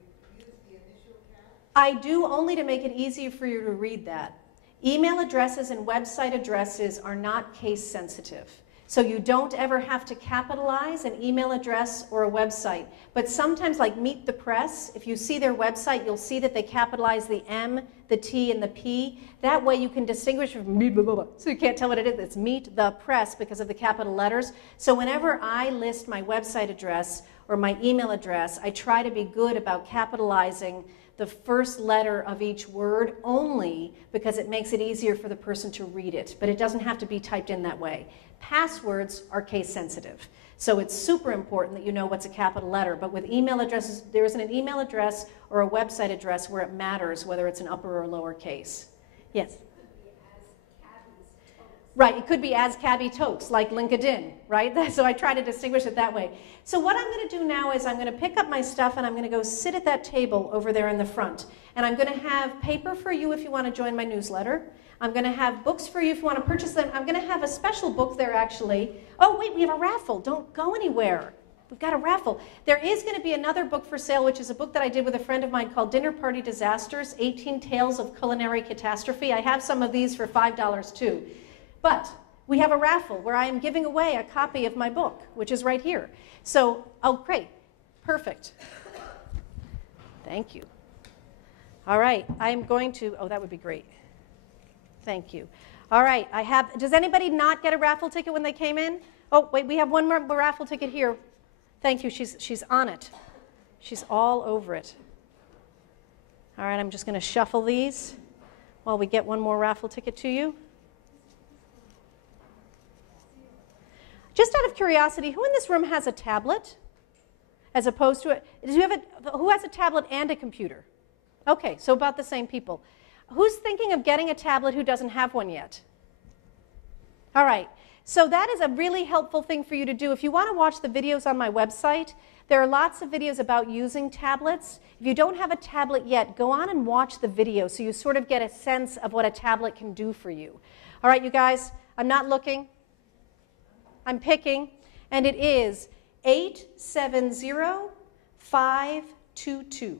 You use the initial cap? I do, only to make it easier for you to read that. Email addresses and website addresses are not case sensitive. So you don't ever have to capitalize an email address or a website. But sometimes, like Meet the Press, if you see their website, you'll see that they capitalize the M, the T, and the P. That way you can distinguish from Meet, blah, blah, blah. So you can't tell what it is. It's Meet the Press because of the capital letters. So whenever I list my website address or my email address, I try to be good about capitalizing the first letter of each word only because it makes it easier for the person to read it. But it doesn't have to be typed in that way. Passwords are case sensitive. So it's super important that you know what's a capital letter. But with email addresses, there isn't an email address or a website address where it matters whether it's an upper or lower case. Yes? Right, it could be as Cabby Tokes, like LinkedIn, right? So I try to distinguish it that way. So what I'm going to do now is I'm going to pick up my stuff and I'm going to go sit at that table over there in the front. And I'm going to have paper for you if you want to join my newsletter. I'm going to have books for you if you want to purchase them. I'm going to have a special book there, actually. Oh, wait, we have a raffle. Don't go anywhere. We've got a raffle. There is going to be another book for sale, which is a book that I did with a friend of mine called Dinner Party Disasters, 18 Tales of Culinary Catastrophe. I have some of these for $5 too. But we have a raffle where I am giving away a copy of my book, which is right here. So, oh, great. Perfect. Thank you. All right, I'm going to, oh, that would be great. Thank you. All right, does anybody not get a raffle ticket when they came in? Oh, wait, we have one more raffle ticket here. Thank you, she's on it. She's all over it. All right, I'm just going to shuffle these while we get one more raffle ticket to you. Just out of curiosity, who in this room has a tablet as opposed to who has a tablet and a computer? Okay, so about the same people. Who's thinking of getting a tablet who doesn't have one yet? All right, so that is a really helpful thing for you to do. If you want to watch the videos on my website, there are lots of videos about using tablets. If you don't have a tablet yet, go on and watch the video so you sort of get a sense of what a tablet can do for you. All right, you guys, I'm not looking. I'm picking, and it is 870522.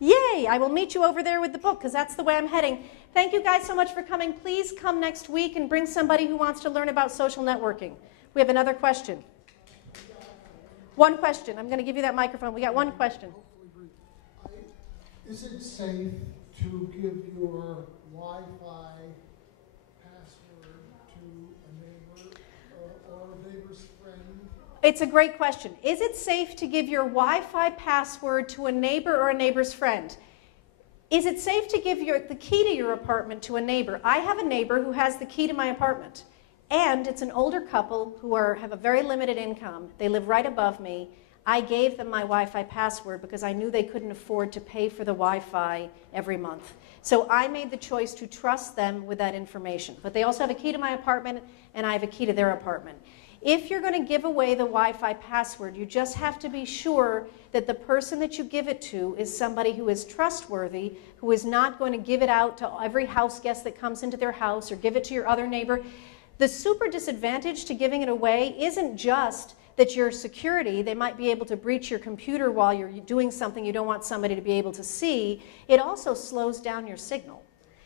Yay, I will meet you over there with the book because that's the way I'm heading. Thank you guys so much for coming. Please come next week and bring somebody who wants to learn about social networking. We have another question. One question. I'm going to give you that microphone. We got one question. Is it safe to give your Wi-Fi password to a neighbor or a neighbor's friend? It's a great question. Is it safe to give your Wi-Fi password to a neighbor or a neighbor's friend? Is it safe to give the key to your apartment to a neighbor? I have a neighbor who has the key to my apartment. And it's an older couple who have a very limited income. They live right above me. I gave them my Wi-Fi password because I knew they couldn't afford to pay for the Wi-Fi every month. So I made the choice to trust them with that information. But they also have a key to my apartment, and I have a key to their apartment. If you're going to give away the Wi-Fi password, you just have to be sure that the person that you give it to is somebody who is trustworthy, who is not going to give it out to every house guest that comes into their house or give it to your other neighbor. The super disadvantage to giving it away isn't just that your security, they might be able to breach your computer while you're doing something you don't want somebody to be able to see. It also slows down your signal.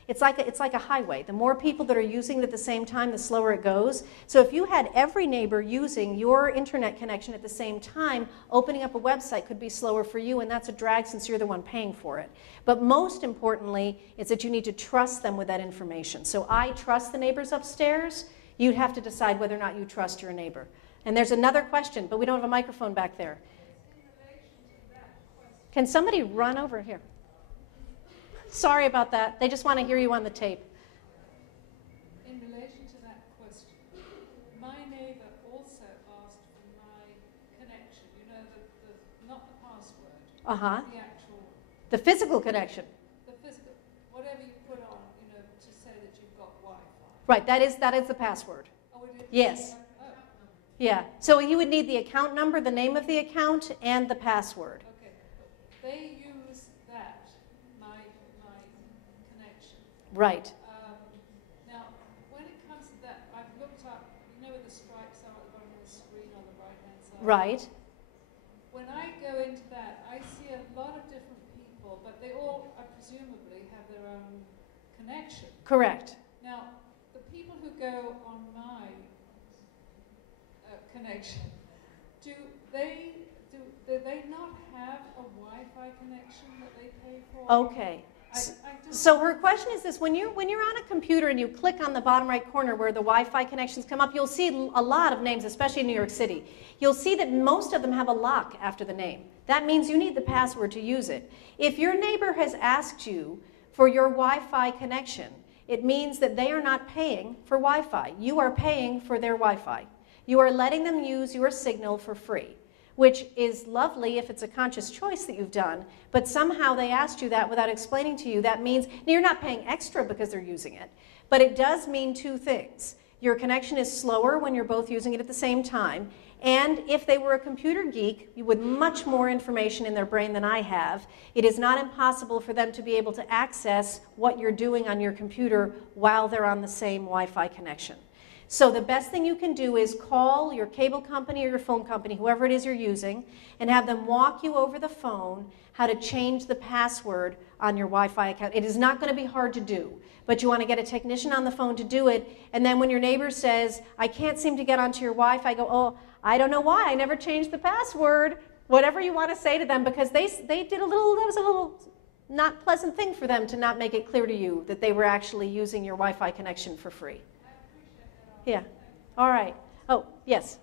It's like a highway. The more people that are using it at the same time, the slower it goes. So if you had every neighbor using your internet connection at the same time, opening up a website could be slower for you, and that's a drag since you're the one paying for it. But most importantly, it's that you need to trust them with that information. So I trust the neighbors upstairs. You'd have to decide whether or not you trust your neighbor. And there's another question, but we don't have a microphone back there. Can somebody run over here? Sorry about that. They just want to hear you on the tape. In relation to that question, my neighbor also asked for my connection. You know, not the password, the actual... The physical connection. The physical, whatever you put on, you know, to say that you've got Wi-Fi. Right, that is the password. Oh, it is? Yes. Oh. Yeah, so you would need the account number, the name of the account, and the password. Okay, but they use that, my connection. Right. Now, when it comes to that, I've looked up, you know where the stripes are at the bottom of the screen on the right-hand side? Right. When I go into that, I see a lot of different people, but they all, presumably, have their own connection. Correct. Now, the people who go on my connection, do they not have a Wi-Fi connection that they pay for? Okay. So her question is this: when you're on a computer and you click on the bottom right corner where the Wi-Fi connections come up, you'll see a lot of names, especially in New York City. You'll see that most of them have a lock after the name. That means you need the password to use it. If your neighbor has asked you for your Wi-Fi connection, it means that they are not paying for Wi-Fi. You are paying for their Wi-Fi. You are letting them use your signal for free, which is lovely if it's a conscious choice that you've done, but somehow they asked you that without explaining to you. That means you're not paying extra because they're using it, but it does mean two things. Your connection is slower when you're both using it at the same time, and if they were a computer geek with much more information in their brain than I have, it is not impossible for them to be able to access what you're doing on your computer while they're on the same Wi-Fi connection. So the best thing you can do is call your cable company or your phone company, whoever it is you're using, and have them walk you over the phone how to change the password on your Wi-Fi account. It is not going to be hard to do, but you want to get a technician on the phone to do it, and then when your neighbor says, I can't seem to get onto your Wi-Fi, go, oh, I don't know why, I never changed the password. Whatever you want to say to them, because they did that was a little not pleasant thing for them to not make it clear to you that they were actually using your Wi-Fi connection for free. Yeah. All right. Oh, yes.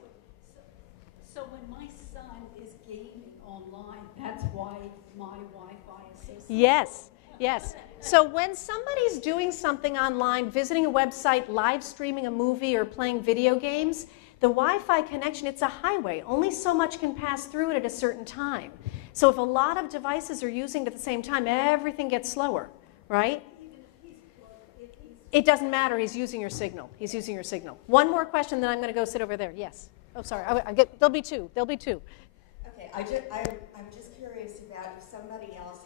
So when my son is gaming online, that's why my Wi-Fi is so slow? Yes. Yes. So when somebody's doing something online, visiting a website, live streaming a movie, or playing video games, the Wi-Fi connection, it's a highway. Only so much can pass through it at a certain time. So if a lot of devices are using it at the same time, everything gets slower, right? It doesn't matter. He's using your signal. He's using your signal. One more question, then I'm going to go sit over there. Yes. Oh, sorry. There'll be two. There'll be two. Okay. I'm just curious about if somebody else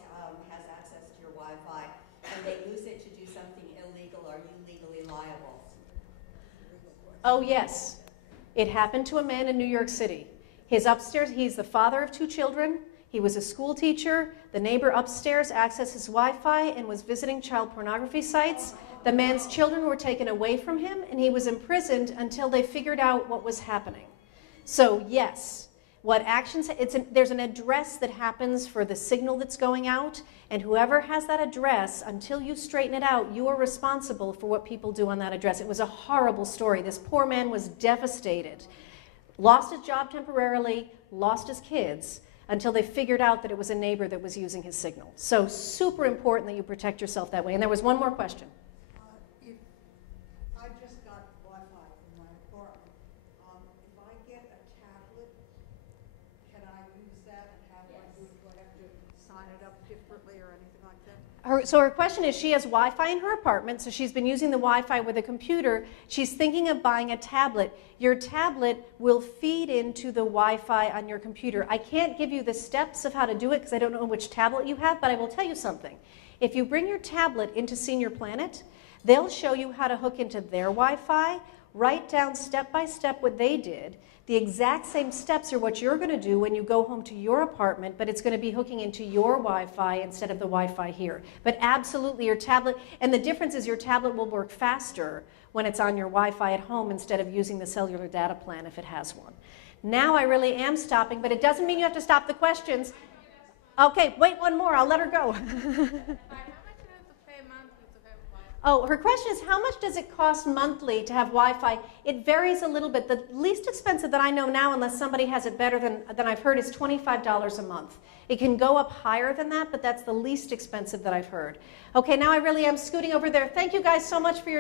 has access to your Wi-Fi and they use it to do something illegal, are you legally liable? Oh, yes. It happened to a man in New York City. His upstairs, he's the father of 2 children. He was a school teacher. The neighbor upstairs accessed his Wi-Fi and was visiting child pornography sites. The man's children were taken away from him, and he was imprisoned until they figured out what was happening. So yes, what actions, there's an address that happens for the signal that's going out, and whoever has that address, until you straighten it out, you are responsible for what people do on that address. It was a horrible story. This poor man was devastated. Lost his job temporarily, lost his kids, until they figured out that it was a neighbor that was using his signal. So super important that you protect yourself that way. And there was one more question. If I just got Wi-Fi in my apartment, if I get a tablet, can I use that and how do I do it? Do I have to sign it up differently or anything like that? So her question is, she has Wi-Fi in her apartment, so she's been using the Wi-Fi with a computer. She's thinking of buying a tablet. Your tablet will feed into the Wi-Fi on your computer. I can't give you the steps of how to do it because I don't know which tablet you have, but I will tell you something. If you bring your tablet into Senior Planet, they'll show you how to hook into their Wi-Fi, write down step by step what they did. The exact same steps are what you're going to do when you go home to your apartment, but it's going to be hooking into your Wi-Fi instead of the Wi-Fi here. But absolutely your tablet, and the difference is your tablet will work faster when it's on your Wi-Fi at home instead of using the cellular data plan if it has one. Now I really am stopping, but it doesn't mean you have to stop the questions. Okay, wait one more, I'll let her go. Oh, her question is, how much does it cost monthly to have Wi-Fi? It varies a little bit. The least expensive that I know now, unless somebody has it better than I've heard, is $25 a month. It can go up higher than that, but that's the least expensive that I've heard. Okay, now I really am scooting over there. Thank you guys so much for your